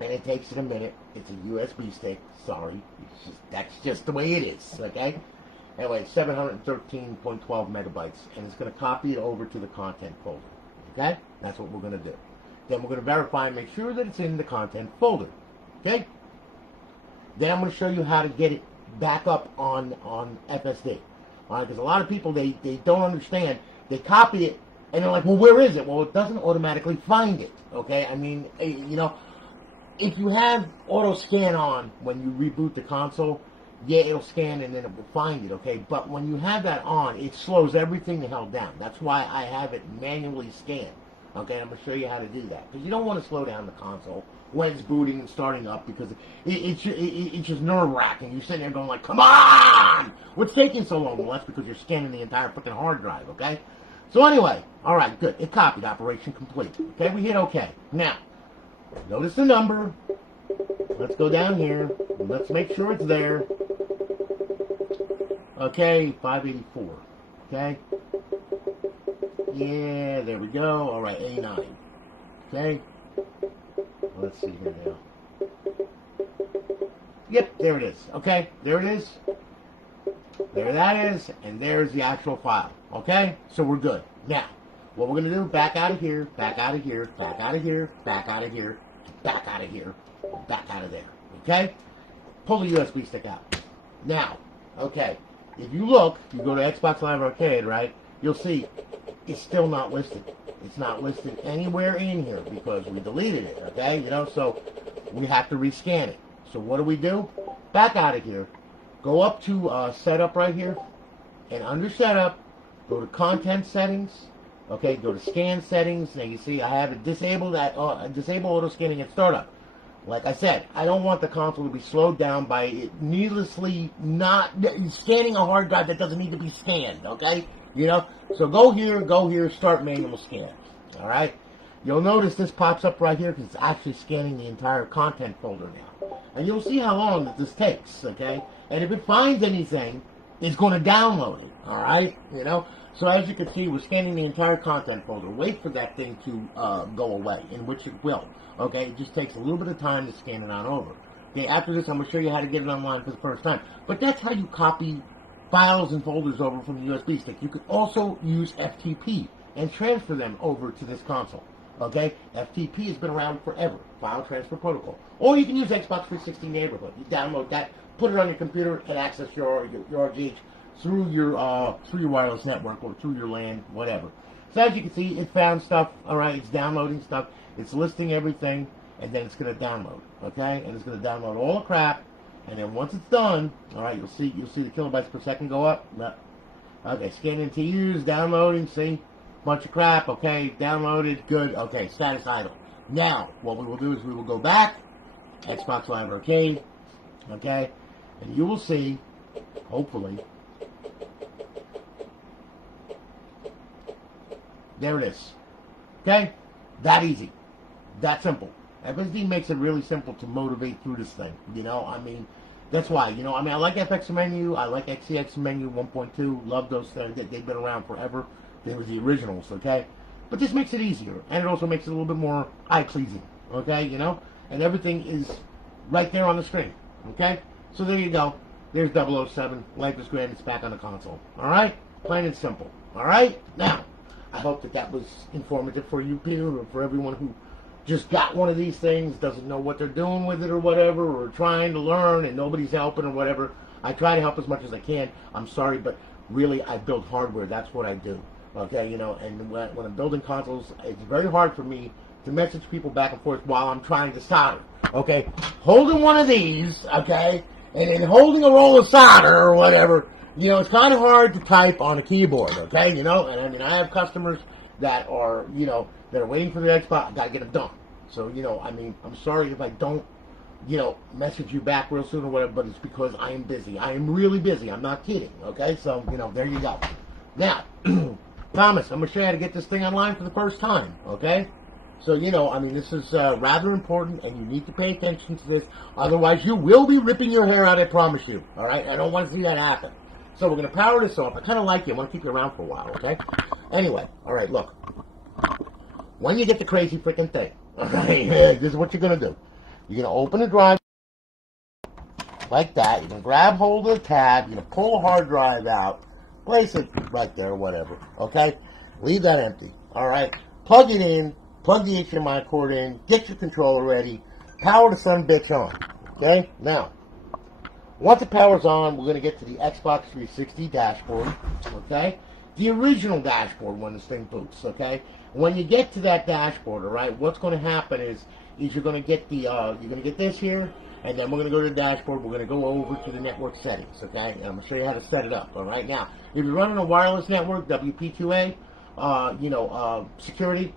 and it takes it a minute, it's a USB stick, sorry. That's just the way it is, okay? Anyway, it's 713.12 megabytes, and it's going to copy it over to the content folder, okay? That's what we're going to do. Then we're going to verify and make sure that it's in the content folder. Okay? Then I'm going to show you how to get it back up on FSD. Alright, because a lot of people, they don't understand. They copy it, and they're like, well, where is it? Well, it doesn't automatically find it. Okay? I mean, you know, if you have auto scan on when you reboot the console, yeah, it'll scan and then it will find it, okay? But when you have that on, it slows everything the hell down. That's why I have it manually scanned. Okay, I'm going to show you how to do that. Because you don't want to slow down the console when it's booting and starting up, because it's just nerve-wracking. You're sitting there going like, come on! What's taking so long? Well, that's because you're scanning the entire freaking hard drive, okay? So anyway, all right, good. It copied. Operation complete. Okay, we hit OK. Now, notice the number. Let's go down here. Let's make sure it's there. Okay, 584. Okay? Yeah, there we go. All right, A9. Okay? Let's see here now. Yep, there it is. Okay, there it is. There that is, and there's the actual file. Okay? So we're good. Now, what we're going to do, back out of here, back out of here, back out of here, back out of here, back out of here, back out of there. Okay? Pull the USB stick out. Now, okay, if you look, you go to Xbox Live Arcade, right, you'll see it's still not listed. It's not listed anywhere in here because we deleted it, okay? You know, so we have to rescan it. So what do? Back out of here. Go up to Setup right here, and under Setup, go to Content Settings. Okay, go to Scan Settings, and you see I have it disabled at disable auto scanning at startup. Like I said, I don't want the console to be slowed down by it needlessly not scanning a hard drive that doesn't need to be scanned. Okay, you know. So go here, start manual scan. All right. You'll notice this pops up right here because it's actually scanning the entire content folder now, and you'll see how long that this takes. Okay, and if it finds anything, it's going to download it. All right, you know. So as you can see, we're scanning the entire content folder. Wait for that thing to go away, in which it will. Okay, it just takes a little bit of time to scan it on over. Okay, after this, I'm going to show you how to get it online for the first time. But that's how you copy files and folders over from the USB stick. You could also use FTP and transfer them over to this console. Okay, FTP has been around forever, File Transfer Protocol. Or you can use Xbox 360 Neighborhood. You download that, put it on your computer, and access your Rgh through your wireless network or through your LAN, whatever. So as you can see, it found stuff. All right, it's downloading stuff. It's listing everything, and then it's going to download. Okay, and it's going to download all the crap. And then once it's done, all right, you'll see the kilobytes per second go up. No. Okay, scanning to use, downloading. See, bunch of crap. Okay, downloaded. Good. Okay, status idle. Now, what we will do is we will go back, Xbox Live Arcade. Okay, and you will see, hopefully. There it is. Okay? That easy. That simple. FSD makes it really simple to motivate through this thing. You know, I mean, that's why. You know, I mean, I like FX Menu. I like XCX Menu 1.2. Love those things. They've been around forever. They were the originals, okay? But this makes it easier. And it also makes it a little bit more eye-pleasing, okay? You know? And everything is right there on the screen, okay? So there you go. There's 007. Life is Grand. It's back on the console. All right? Plain and simple. All right? Now, I hope that was informative for you, Peter, or for everyone who just got one of these things, doesn't know what they're doing with it or whatever, or trying to learn and nobody's helping or whatever. I try to help as much as I can. I'm sorry, but really, I build hardware. That's what I do. Okay, you know, and when I'm building consoles, it's very hard for me to message people back and forth while I'm trying to solder. Okay, holding one of these, okay, and then holding a roll of solder or whatever. You know, it's kind of hard to type on a keyboard, okay, you know, and I mean, I have customers that are, you know, that are waiting for the Xbox. I got to get them done. So, you know, I mean, I'm sorry if I don't, you know, message you back real soon or whatever, but it's because I am busy. I am really busy. I'm not kidding, okay? So, you know, there you go. Now, Thomas, I'm going to show you how to get this thing online for the first time, okay? So, you know, I mean, this is rather important, and you need to pay attention to this. Otherwise, you will be ripping your hair out, I promise you, all right? I don't want to see that happen. So we're going to power this off. I kind of like you. I want to keep you around for a while, okay? Anyway, all right, look. When you get the crazy freaking thing, all right, this is what you're going to do. You're going to open the drive like that. You're going to grab hold of the tab. You're going to pull the hard drive out. Place it right there, whatever, okay? Leave that empty, all right? Plug it in. Plug the HDMI cord in. Get your controller ready. Power the son bitch on, okay? Now, once the power's on, we're going to get to the Xbox 360 dashboard, okay? The original dashboard when this thing boots, okay? When you get to that dashboard, all right, what's going to happen is you're going to get the, you're going to get this here, and then we're going to go to the dashboard. We're going to go over to the network settings, okay? And I'm going to show you how to set it up, all right? Now, if you're running a wireless network, WP2A, you know, security,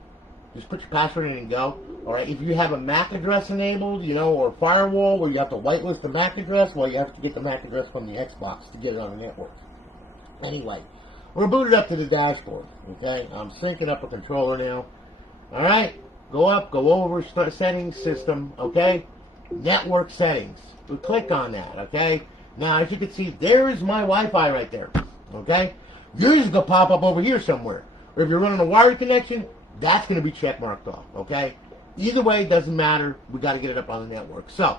Just put your password in and go. All right. If you have a MAC address enabled, you know, or firewall where you have to whitelist the MAC address, well, you have to get the MAC address from the Xbox to get it on the network. Anyway, we're booted up to the dashboard. Okay. I'm syncing up a controller now. All right. Go up, go over, start settings, system. Okay. Network settings. We click on that. Okay. Now, as you can see, there is my Wi-Fi right there. Okay. Yours is going to pop up over here somewhere. Or if you're running a wired connection, that's going to be check marked off, okay? Either way, it doesn't matter. We got to get it up on the network. So,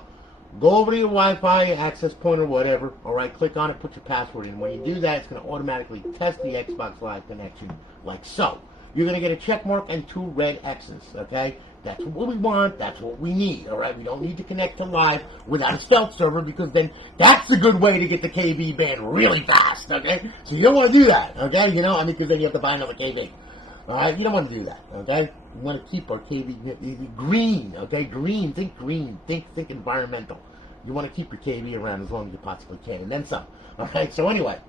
go over to your Wi-Fi, access point or whatever. All right, click on it, put your password in. When you do that, it's going to automatically test the Xbox Live connection like so. You're going to get a check mark and 2 red X's, okay? That's what we want. That's what we need, all right? We don't need to connect to Live without a stealth server because then that's a good way to get the KB band really fast, okay? So you don't want to do that, okay? You know, I mean, because then you have to buy another KB. All right, you don't want to do that, okay? We want to keep our KB green, okay? Green, think environmental. You want to keep your KB around as long as you possibly can, and then some. All right, so anyway,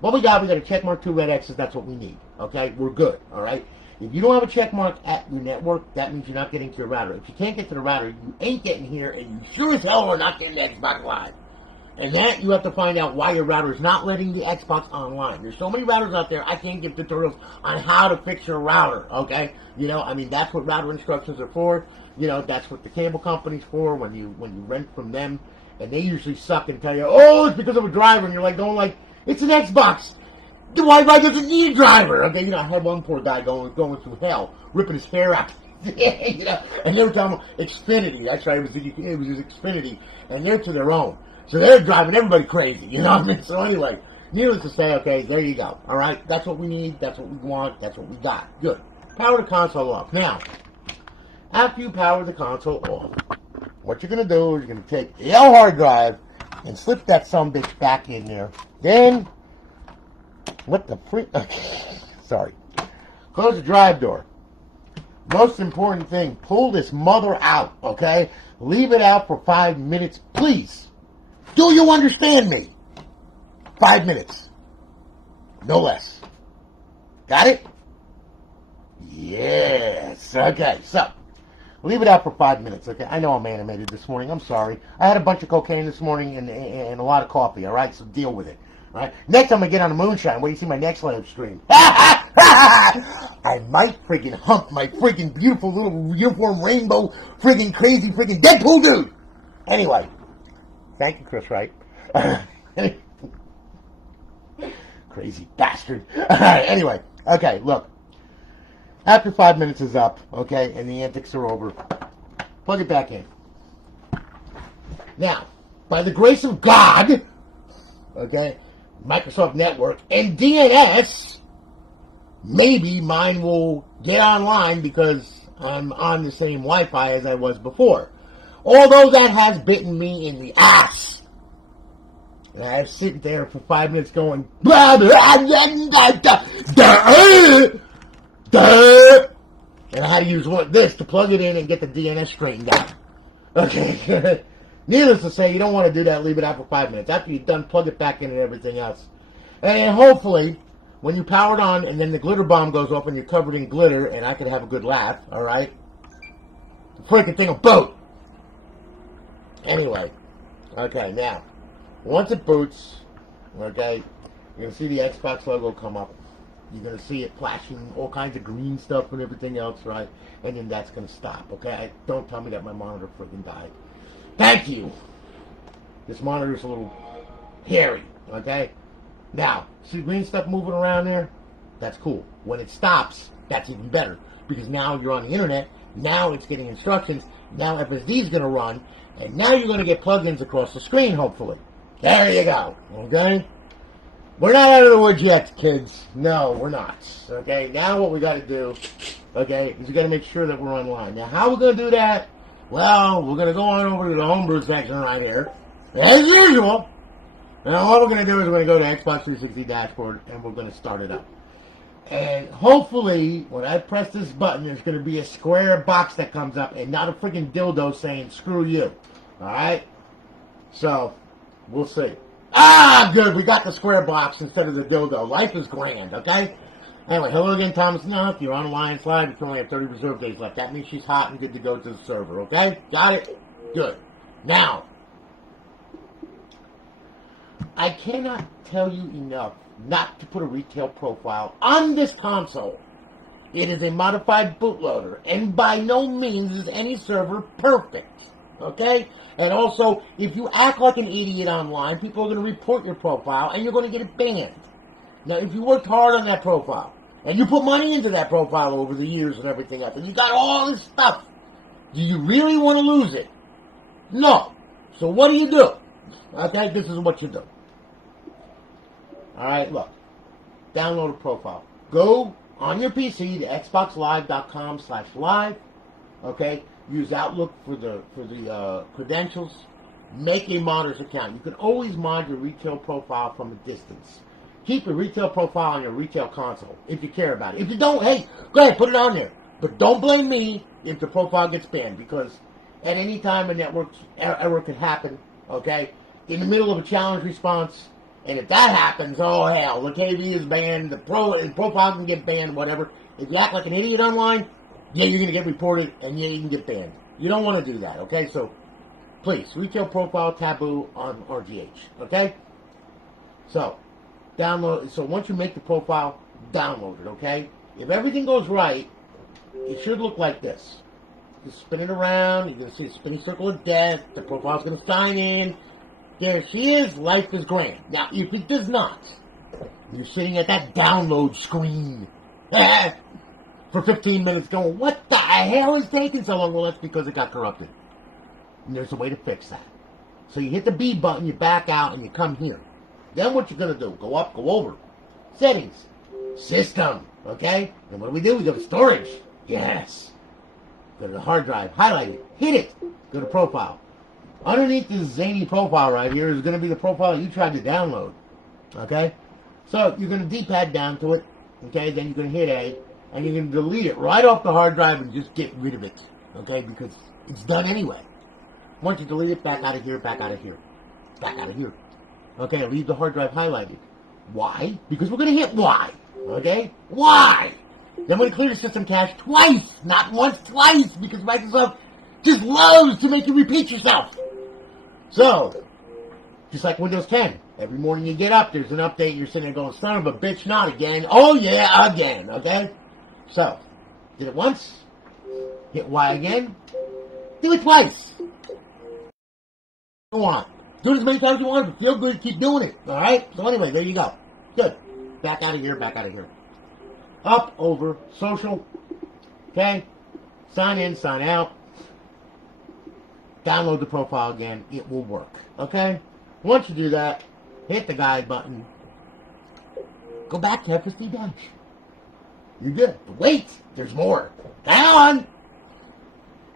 what we got a check mark, 2 red X's. That's what we need, okay? We're good, all right? If you don't have a check mark at your network, that means you're not getting to your router. If you can't get to the router, you ain't getting here, and you sure as hell are not getting to Xbox Live. And that, you have to find out why your router is not letting the Xbox online. There's so many routers out there, I can't give tutorials on how to fix your router, okay? You know, I mean, that's what router instructions are for. You know, that's what the cable company's for when you rent from them. And they usually suck and tell you, oh, it's because of a driver. And you're like, going like, it's an Xbox. The Wi-Fi doesn't need a driver. Okay, you know, I had one poor guy going through hell, ripping his hair out. You know, and they were telling him, Xfinity. That's right, it was his Xfinity. And they're to their own. So they're driving everybody crazy, you know what I mean? So anyway, needless to say, okay, there you go. All right, that's what we need, that's what we want, that's what we got. Good. Power the console off. Now, after you power the console off, what you're going to do is you're going to take the L hard drive and slip that sumbitch back in there. Then, what the freak? Okay, sorry. Close the drive door. Most important thing, pull this mother out, okay? Leave it out for 5 minutes, please. Do you understand me? 5 minutes. No less. Got it? Yes. Okay, so, leave it out for 5 minutes, okay? I know I'm animated this morning. I'm sorry. I had a bunch of cocaine this morning and a lot of coffee, all right? So deal with it, all right? Next time I get on the moonshine, wait till you see my next live stream. I might friggin' hump my friggin' beautiful little uniform rainbow friggin' crazy friggin' Deadpool dude. Anyway. Thank you, Chris Wright. Crazy bastard. Alright, anyway. Okay, look. After 5 minutes is up, okay, and the antics are over, plug it back in. Now, by the grace of God, okay, Microsoft Network, and DNS, maybe mine will get online because I'm on the same Wi-Fi as I was before. Although that has bitten me in the ass. And I was sitting there for 5 minutes going, blah, blah, blah, and I had to use this to plug it in and get the DNS straightened out. Okay. Needless to say, you don't want to do that. Leave it out for 5 minutes. After you're done, plug it back in and everything else. And hopefully, when you power it on and then the glitter bomb goes off and you're covered in glitter and I can have a good laugh, alright? The freaking thing will boot. Anyway, okay, now, once it boots, okay, you're going to see the Xbox logo come up. You're going to see it flashing all kinds of green stuff and everything else, right? And then that's going to stop, okay? Don't tell me that my monitor freaking died. Thank you! This monitor's a little hairy, okay? Now, see green stuff moving around there? That's cool. When it stops, that's even better. Because now you're on the internet, now it's getting instructions, now FSD's going to run, and now you're going to get plugins across the screen, hopefully. There you go. Okay? We're not out of the woods yet, kids. No, we're not. Okay? Now what we got to do, okay, is we got to make sure that we're online. Now, how are we going to do that? Well, we're going to go on over to the homebrew section right here. As usual. Now, what we're going to do is we're going to go to Xbox 360 dashboard, and we're going to start it up. And hopefully, when I press this button, there's going to be a square box that comes up and not a freaking dildo saying, screw you. Alright? So, we'll see. Ah, good. We got the square box instead of the dildo. Life is grand, okay? Anyway, hello again, Thomas Knoth. You're on Alliance Live. You can only have 30 reserve days left. That means she's hot and good to go to the server, okay? Got it? Good. Now, I cannot tell you enough not to put a retail profile on this console. It is a modified bootloader, and by no means is any server perfect, okay? And also, if you act like an idiot online, people are going to report your profile, and you're going to get it banned. Now, if you worked hard on that profile, and you put money into that profile over the years and everything else, and you got all this stuff, do you really want to lose it? No. So what do you do? Okay, this is what you do. Alright, look. Download a profile. Go on your PC to xboxlive.com/live. Okay? Use Outlook for the credentials. Make a modder's account. You can always mod your retail profile from a distance. Keep your retail profile on your retail console if you care about it. If you don't, hey, go ahead, put it on there. But don't blame me if the profile gets banned, because at any time a network error could happen, okay? In the middle of a challenge response, and if that happens, oh hell, the KV is banned, the profile can get banned, whatever. If you act like an idiot online, yeah, you're going to get reported, and yeah, you can get banned. You don't want to do that, okay? So, please, retail profile taboo on Rgh, okay? So, download. So once you make the profile, download it, okay? If everything goes right, it should look like this. You spin it around, you're going to see a spinning circle of death, the profile's going to sign in. There she is, life is grand. Now, if it does not, you're sitting at that download screen for 15 minutes going, what the hell is taking so long? Well, that's because it got corrupted. And there's a way to fix that. So you hit the B button, you back out, and you come here. Then what you're going to do, go up, go over. Settings. System. Okay? And what do? We go to storage. Yes. Go to the hard drive. Highlight it. Hit it. Go to profile. Underneath this zany profile right here is going to be the profile you tried to download. Okay? So you're going to D-pad down to it. Okay? Then you're going to hit A. And you're going to delete it right off the hard drive and just get rid of it. Okay? Because it's done anyway. Once you delete it, back out of here, back out of here. Back out of here. Okay? Leave the hard drive highlighted. Why? Because we're going to hit Y. Okay? Why? Then we're going to clear the system cache twice. Not once, twice. Because Microsoft just loves to make you repeat yourself. So, just like Windows 10. Every morning you get up, there's an update, you're sitting there going, son of a bitch, not again. Oh yeah, again. Okay? So, did it once. Hit Y again. Do it twice. Go on. Do it as many times as you want. If you feel good, keep doing it. Alright? So anyway, there you go. Good. Back out of here, back out of here. Up, over, social. Okay? Sign in, sign out. Download the profile again. It will work. Okay? Once you do that, hit the guide button. Go back to FSD Dash. You're good. But wait! There's more. Hang on!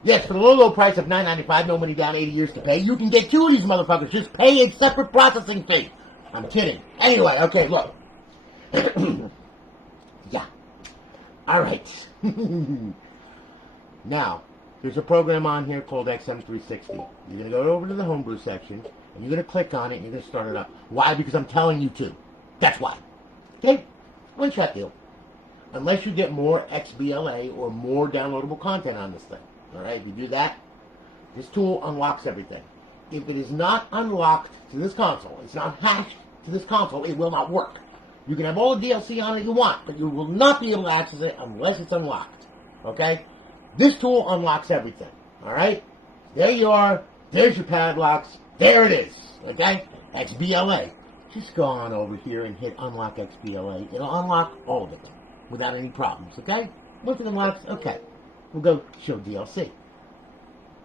Yes, for the low price of $9.95, no money down, 80 years to pay, you can get two of these motherfuckers. Just pay a separate processing fee. I'm kidding. Anyway, okay, look. Yeah. Alright. Now, there's a program on here called XM360. You're going to go over to the homebrew section, and you're going to click on it, and you're going to start it up. Why? Because I'm telling you to. That's why. Okay? One shot deal. Unless you get more XBLA or more downloadable content on this thing. Alright, if you do that, this tool unlocks everything. If it is not unlocked to this console, it's not hashed to this console, it will not work. You can have all the DLC on it you want, but you will not be able to access it unless it's unlocked. Okay? This tool unlocks everything. Alright? There you are. There's your padlocks. There it is. Okay? XBLA. Just go on over here and hit unlock XBLA. It'll unlock all of it without any problems. Okay? Once it unlocks, okay. We'll go show DLC.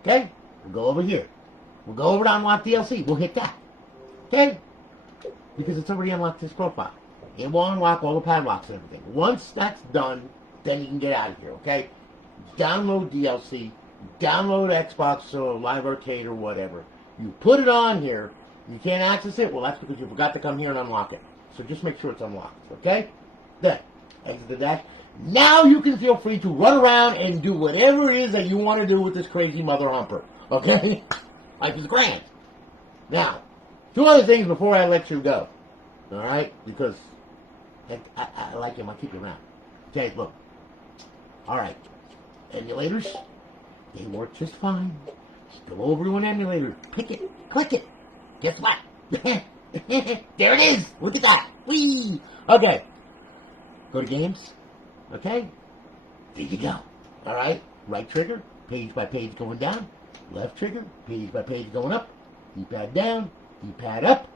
Okay? We'll go over here. We'll go over to unlock DLC. We'll hit that. Okay? Because it's already unlocked this profile. It will unlock all the padlocks and everything. Once that's done, then you can get out of here. Okay? Download DLC. Download Xbox or Live Arcade or whatever. You put it on here. You can't access it. Well, that's because you forgot to come here and unlock it. So just make sure it's unlocked. Okay? Then, exit the dash. Now you can feel free to run around and do whatever it is that you want to do with this crazy mother humper. Okay? Life is grand. Now, two other things before I let you go. Alright? Because I like him. I'll keep you around. Okay, look. Alright. Emulators, they work just fine. Just go over to an emulator, pick it, click it. Guess what? There it is! Look at that! Whee! Okay. Go to games. Okay? There you go. Alright? Right trigger, page by page going down. Left trigger, page by page going up. D-pad down, D-pad up.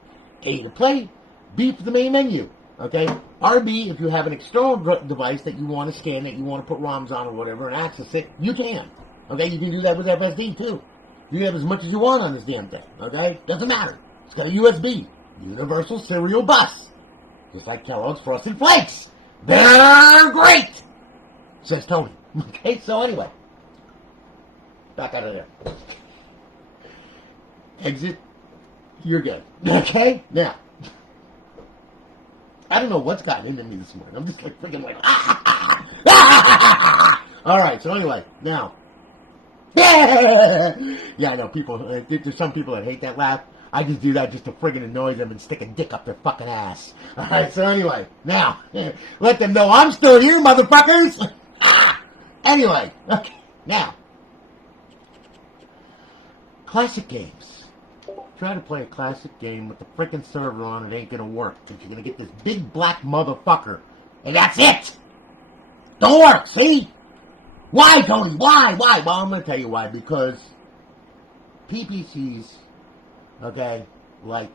A to play, B for the main menu. Okay? RB, if you have an external device that you want to scan, that you want to put ROMs on or whatever and access it, you can. Okay? You can do that with FSD too. You can have as much as you want on this damn thing. Okay? Doesn't matter. It's got a USB. Universal Serial Bus. Just like Kellogg's Frosted Flakes. They're great! Says Tony. Okay? So anyway. Back out of there. Exit. You're good. Okay? Now. I don't know what's gotten into me this morning. I'm just like freaking like, Alright, so anyway, now. Yeah, I know people, there's some people that hate that laugh. I just do that just to friggin' annoy them and stick a dick up their fucking ass. Alright, so anyway, now, let them know I'm still here, motherfuckers! Anyway, okay, now. Classic games. Try to play a classic game with the frickin' server on, it ain't gonna work. Because you're gonna get this big black motherfucker. And that's it! Don't work, see? Why, Tony? Why? Well, I'm gonna tell you why. Because PPCs, okay, like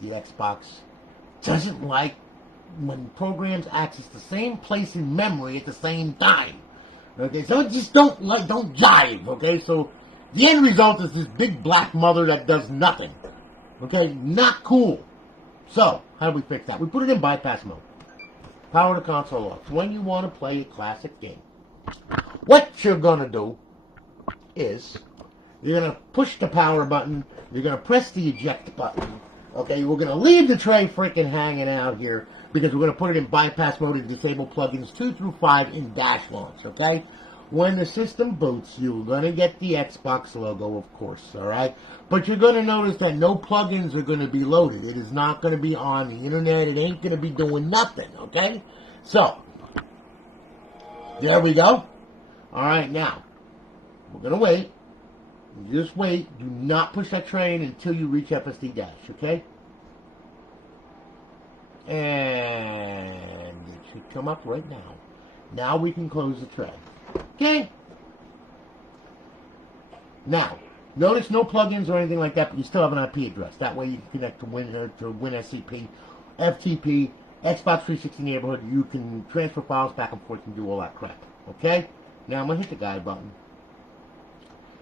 the Xbox, doesn't like when programs access the same place in memory at the same time. Okay, so it just don't jive, okay? So the end result is this big black mother that does nothing. Okay? Not cool. So, how do we fix that? We put it in bypass mode. Power the console off. When you want to play a classic game, what you're going to do is you're going to push the power button. You're going to press the eject button. Okay? We're going to leave the tray freaking hanging out here because we're going to put it in bypass mode and disable plugins 2 through 5 in dash launch. Okay? When the system boots, you're going to get the Xbox logo, of course, alright? But you're going to notice that no plugins are going to be loaded. It is not going to be on the internet. It ain't going to be doing nothing, okay? So, there we go. Alright, now, we're going to wait. Just wait. Do not push that train until you reach FSD dash, okay? And it should come up right now. Now we can close the tray. Okay. Now, notice no plugins or anything like that, but you still have an IP address. That way you can connect to WinSCP, FTP, Xbox 360 neighborhood. You can transfer files back and forth and do all that crap. Okay? Now I'm going to hit the guide button.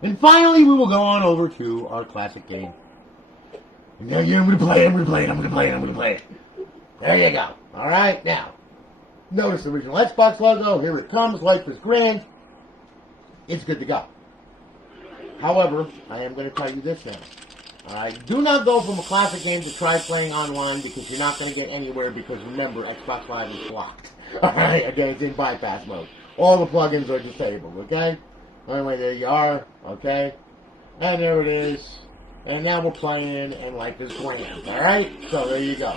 And finally, we will go on over to our classic game. And now I'm going to play it. There you go. Alright, now. Notice the original Xbox logo. Here it comes. Life is grand. It's good to go. However, I am going to tell you this now. Alright, do not go from a classic game to try playing online because you're not going to get anywhere because remember, Xbox Live is blocked. Alright, again, it's in bypass mode. All the plugins are disabled, okay? Anyway, there you are, okay? And there it is. And now we're playing and life is grand, alright? So there you go.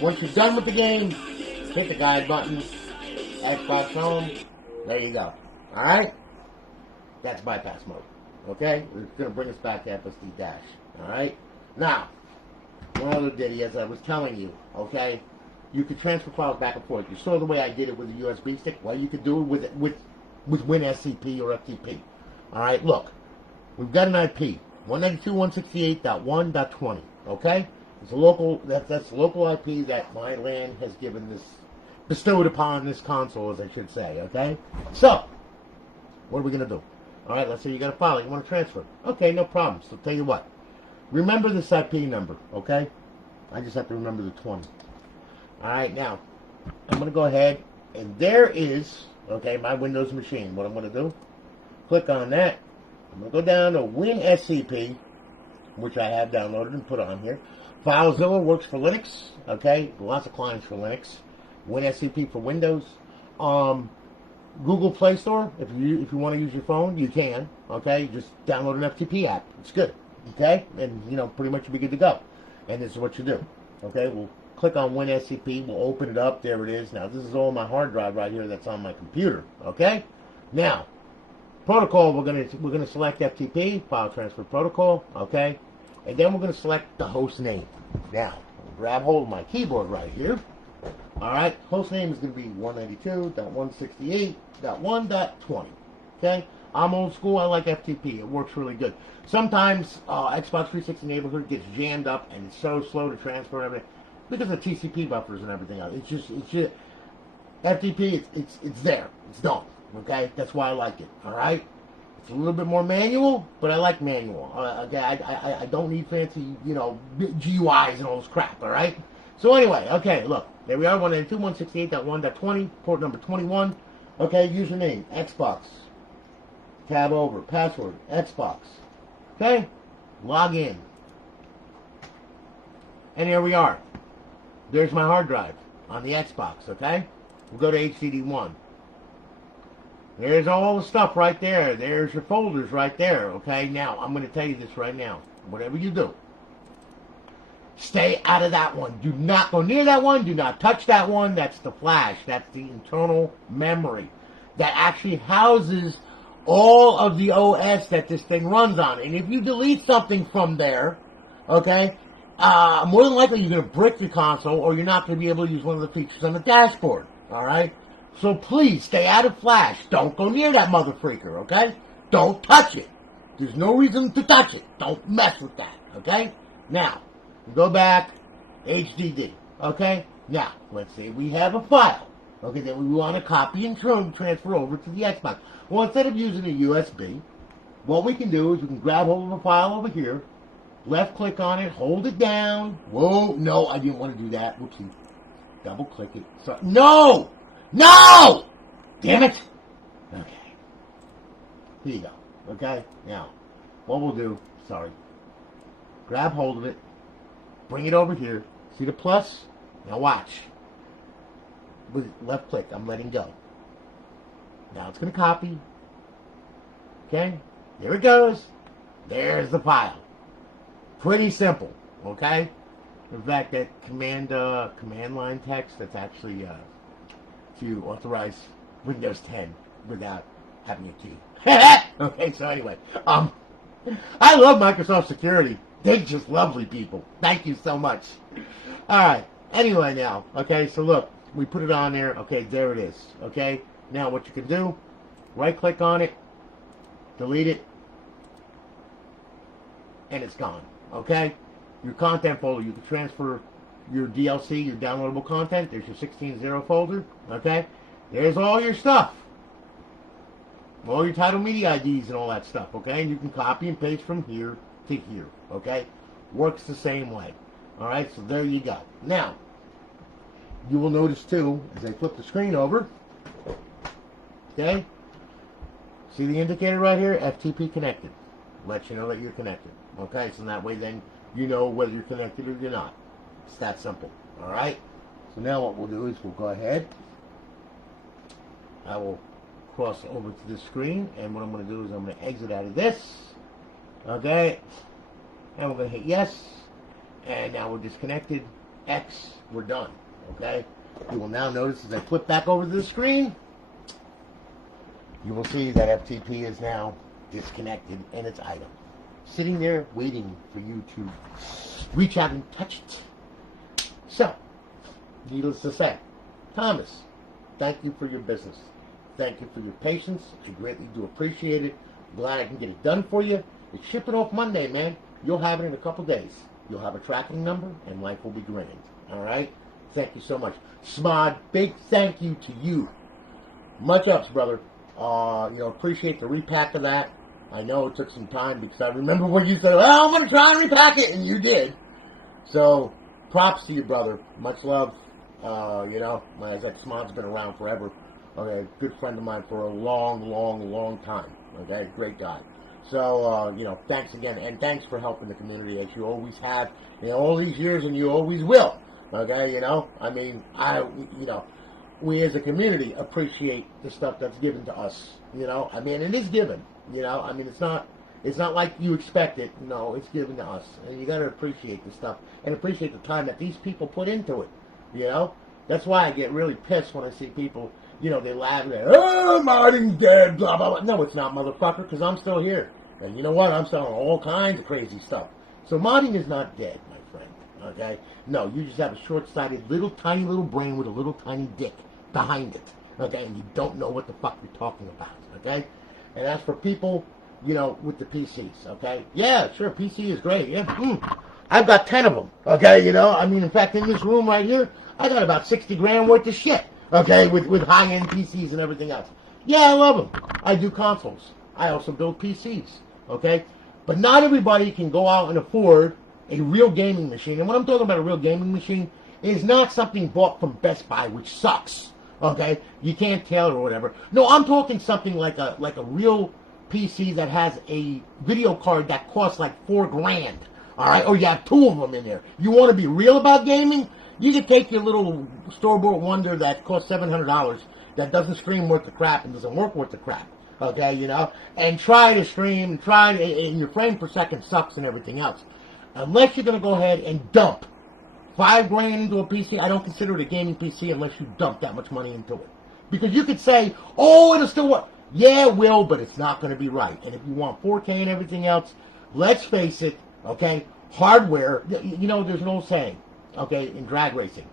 Once you're done with the game, hit the guide button, Xbox home, there you go. Alright? That's bypass mode. Okay? It's going to bring us back to FSD dash. Alright? Now, one other ditty, as I was telling you, okay? You could transfer files back and forth. You saw the way I did it with a USB stick. Well, you could do it with WinSCP or FTP. Alright? Look. We've got an IP. 192.168.1.20. Okay? It's a local, that's the local IP that my LAN has given this, bestowed upon this console, as I should say, okay? So, what are we going to do? Alright, let's say you got a file you want to transfer. Okay, no problem. So, tell you what. Remember this IP number, okay? I just have to remember the 20. Alright, now, I'm going to go ahead, and there is, okay, my Windows machine. What I'm going to do, click on that. I'm going to go down to WinSCP, which I have downloaded and put on here. FileZilla works for Linux, okay? Lots of clients for Linux. WinSCP for Windows. Google Play Store, if you want to use your phone, you can, okay? Just download an FTP app. It's good, okay? And, you know, pretty much you'll be good to go. And this is what you do, okay? We'll click on WinSCP. We'll open it up. There it is. Now, this is all my hard drive right here that's on my computer. Okay? Now, protocol, we're gonna select FTP, file transfer protocol. Okay? And then we're going to select the host name. Now, grab hold of my keyboard right here. Alright, host name is going to be 192.168.1.20. Okay? I'm old school, I like FTP. It works really good. Sometimes Xbox 360 neighborhood gets jammed up and it's so slow to transfer and everything because of TCP buffers and everything else. It's just FTP, it's there. It's done. Okay? That's why I like it. Alright? It's a little bit more manual, but I like manual. Okay, I don't need fancy, GUIs and all this crap, all right? So anyway, okay, look. There we are, 192.168.1.20, port number 21. Okay, username, Xbox. Tab over, password, Xbox. Okay, log in. And here we are. There's my hard drive on the Xbox, okay? We'll go to HDD1. There's all the stuff right there. There's your folders right there, okay? Now, I'm going to tell you this right now. Whatever you do, stay out of that one. Do not go near that one. Do not touch that one. That's the flash. That's the internal memory that actually houses all of the OS that this thing runs on. And if you delete something from there, okay, more than likely you're going to brick the console or you're not going to be able to use one of the features on the dashboard, all right? So please, stay out of Flash. Don't go near that mother freaker, okay? Don't touch it. There's no reason to touch it. Don't mess with that, okay? Now, go back, HDD, okay? Now, let's say we have a file, okay, that we want to copy and transfer over to the Xbox. Well, instead of using a USB, what we can do is we can grab hold of a file over here, left-click on it, hold it down. Whoa, no, I didn't want to do that. Whoopsie. Double-click it. So, no! No! Damn it! Okay. Here you go. Okay? Now, what we'll do, grab hold of it, bring it over here. See the plus? Now watch. With left click, I'm letting go. Now it's going to copy. Okay? There it goes. There's the file. Pretty simple. Okay? In fact, that command line text, that's actually to authorize Windows 10 without having a key. Okay, so anyway, I love Microsoft Security. They're just lovely people. Thank you so much. Alright, anyway now, okay, so look, we put it on there. Okay, there it is. Okay, now what you can do, right click on it, delete it, and it's gone. Okay, your content folder, you can transfer your DLC, your downloadable content. There's your 16.0 folder. Okay, there's all your stuff, all your title media IDs and all that stuff. Okay, and you can copy and paste from here to here. Okay, works the same way. All right, so there you go. Now, you will notice too as I flip the screen over. Okay, see the indicator right here, FTP connected. Lets you know that you're connected. Okay, so that way then you know whether you're connected or you're not. It's that simple. Alright? So now what we'll do is we'll go ahead. I will cross over to this screen, and what I'm going to do is I'm going to exit out of this. Okay? And we're going to hit yes. And now we're disconnected. X. We're done. Okay? You will now notice as I flip back over to the screen, you will see that FTP is now disconnected and it's idle. Sitting there waiting for you to reach out and touch it. So, needless to say, Thomas, thank you for your business. Thank you for your patience. I greatly do appreciate it. Glad I can get it done for you. It's shipping off Monday, man. You'll have it in a couple days. You'll have a tracking number, and life will be grand. All right? Thank you so much. Smod, big thank you to you. Much ups, brother. Appreciate the repack of that. I know it took some time because I remember when you said, well, I'm going to try and repack it, and you did. So, props to you, brother. Much love. My ex-Smod's been around forever. Okay, good friend of mine for a long, long, long time. Okay, great guy. So, thanks again, and thanks for helping the community as you always have in all these years, and you always will. Okay, we as a community appreciate the stuff that's given to us. It is given. It's not, It's not like you expect it. No, it's given to us. And you got to appreciate the stuff and appreciate the time that these people put into it. You know? That's why I get really pissed when I see people, you know, they laugh and they, oh, modding's dead, blah, blah, blah. No, it's not, motherfucker, because I'm still here. And you know what? I'm selling all kinds of crazy stuff. So modding is not dead, my friend. Okay? No, you just have a short-sighted, little tiny little brain with a little tiny dick behind it. Okay? And you don't know what the fuck you're talking about. Okay? And as for people, you know, with the PCs, okay? Yeah, sure, PC is great. Yeah, I've got 10 of them, okay? You know, I mean, in fact, in this room right here, I got about 60 grand worth of shit, okay, with high-end PCs and everything else. Yeah, I love them. I do consoles. I also build PCs, okay? But not everybody can go out and afford a real gaming machine. And when I'm talking about a real gaming machine, it is not something bought from Best Buy, which sucks, okay? You can't tell or whatever. No, I'm talking something like a real PC that has a video card that costs like $4 grand, all right? Or you have 2 of them in there. You want to be real about gaming? You can take your little store-bought wonder that costs $700 that doesn't stream worth the crap and doesn't work worth the crap, okay, you know, and try to stream, and your frame per second sucks and everything else. Unless you're going to go ahead and dump $5 grand into a PC, I don't consider it a gaming PC unless you dump that much money into it. Because you could say, oh, it'll still work. Yeah, it will, but it's not going to be right. And if you want 4K and everything else, let's face it, okay, hardware, you know, there's an old saying, okay, in drag racing.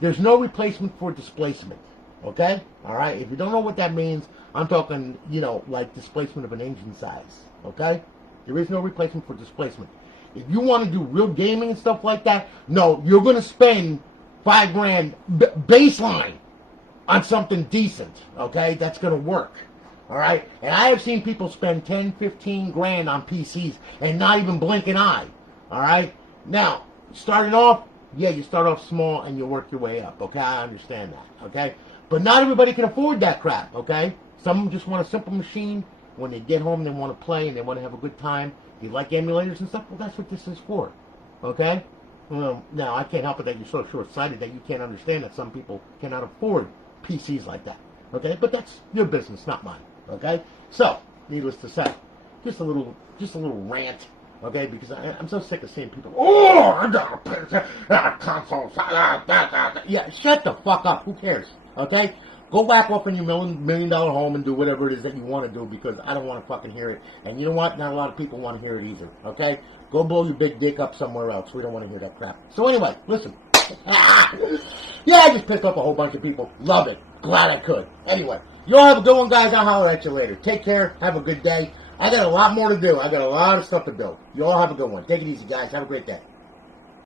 There's no replacement for displacement, okay? All right? If you don't know what that means, I'm talking, you know, like displacement of an engine size, okay? There is no replacement for displacement. If you want to do real gaming and stuff like that, no, you're going to spend $5 grand baseline on something decent, okay? That's going to work. All right? And I have seen people spend 10, 15 grand on PCs and not even blink an eye. All right? Now, starting off, yeah, you start off small and you work your way up. Okay? I understand that. Okay? But not everybody can afford that crap. Okay? Some just want a simple machine. When they get home, they want to play and they want to have a good time. You like emulators and stuff? Well, that's what this is for. Okay? Well, now, I can't help it that you're so short-sighted that you can't understand that some people cannot afford PCs like that. Okay? But that's your business, not mine. Okay, so needless to say, just a little rant. Okay, because I'm so sick of seeing people. Oh, I got a console. Yeah, shut the fuck up. Who cares? Okay, go whack off in your $1 million home and do whatever it is that you want to do because I don't want to fucking hear it. And you know what? Not a lot of people want to hear it either. Okay, go blow your big dick up somewhere else. We don't want to hear that crap. So anyway, listen. Yeah, I just picked up a whole bunch of people. Love it. Glad I could. Anyway. You all have a good one, guys. I'll holler at you later. Take care. Have a good day. I got a lot more to do. I got a lot of stuff to build. You all have a good one. Take it easy, guys. Have a great day.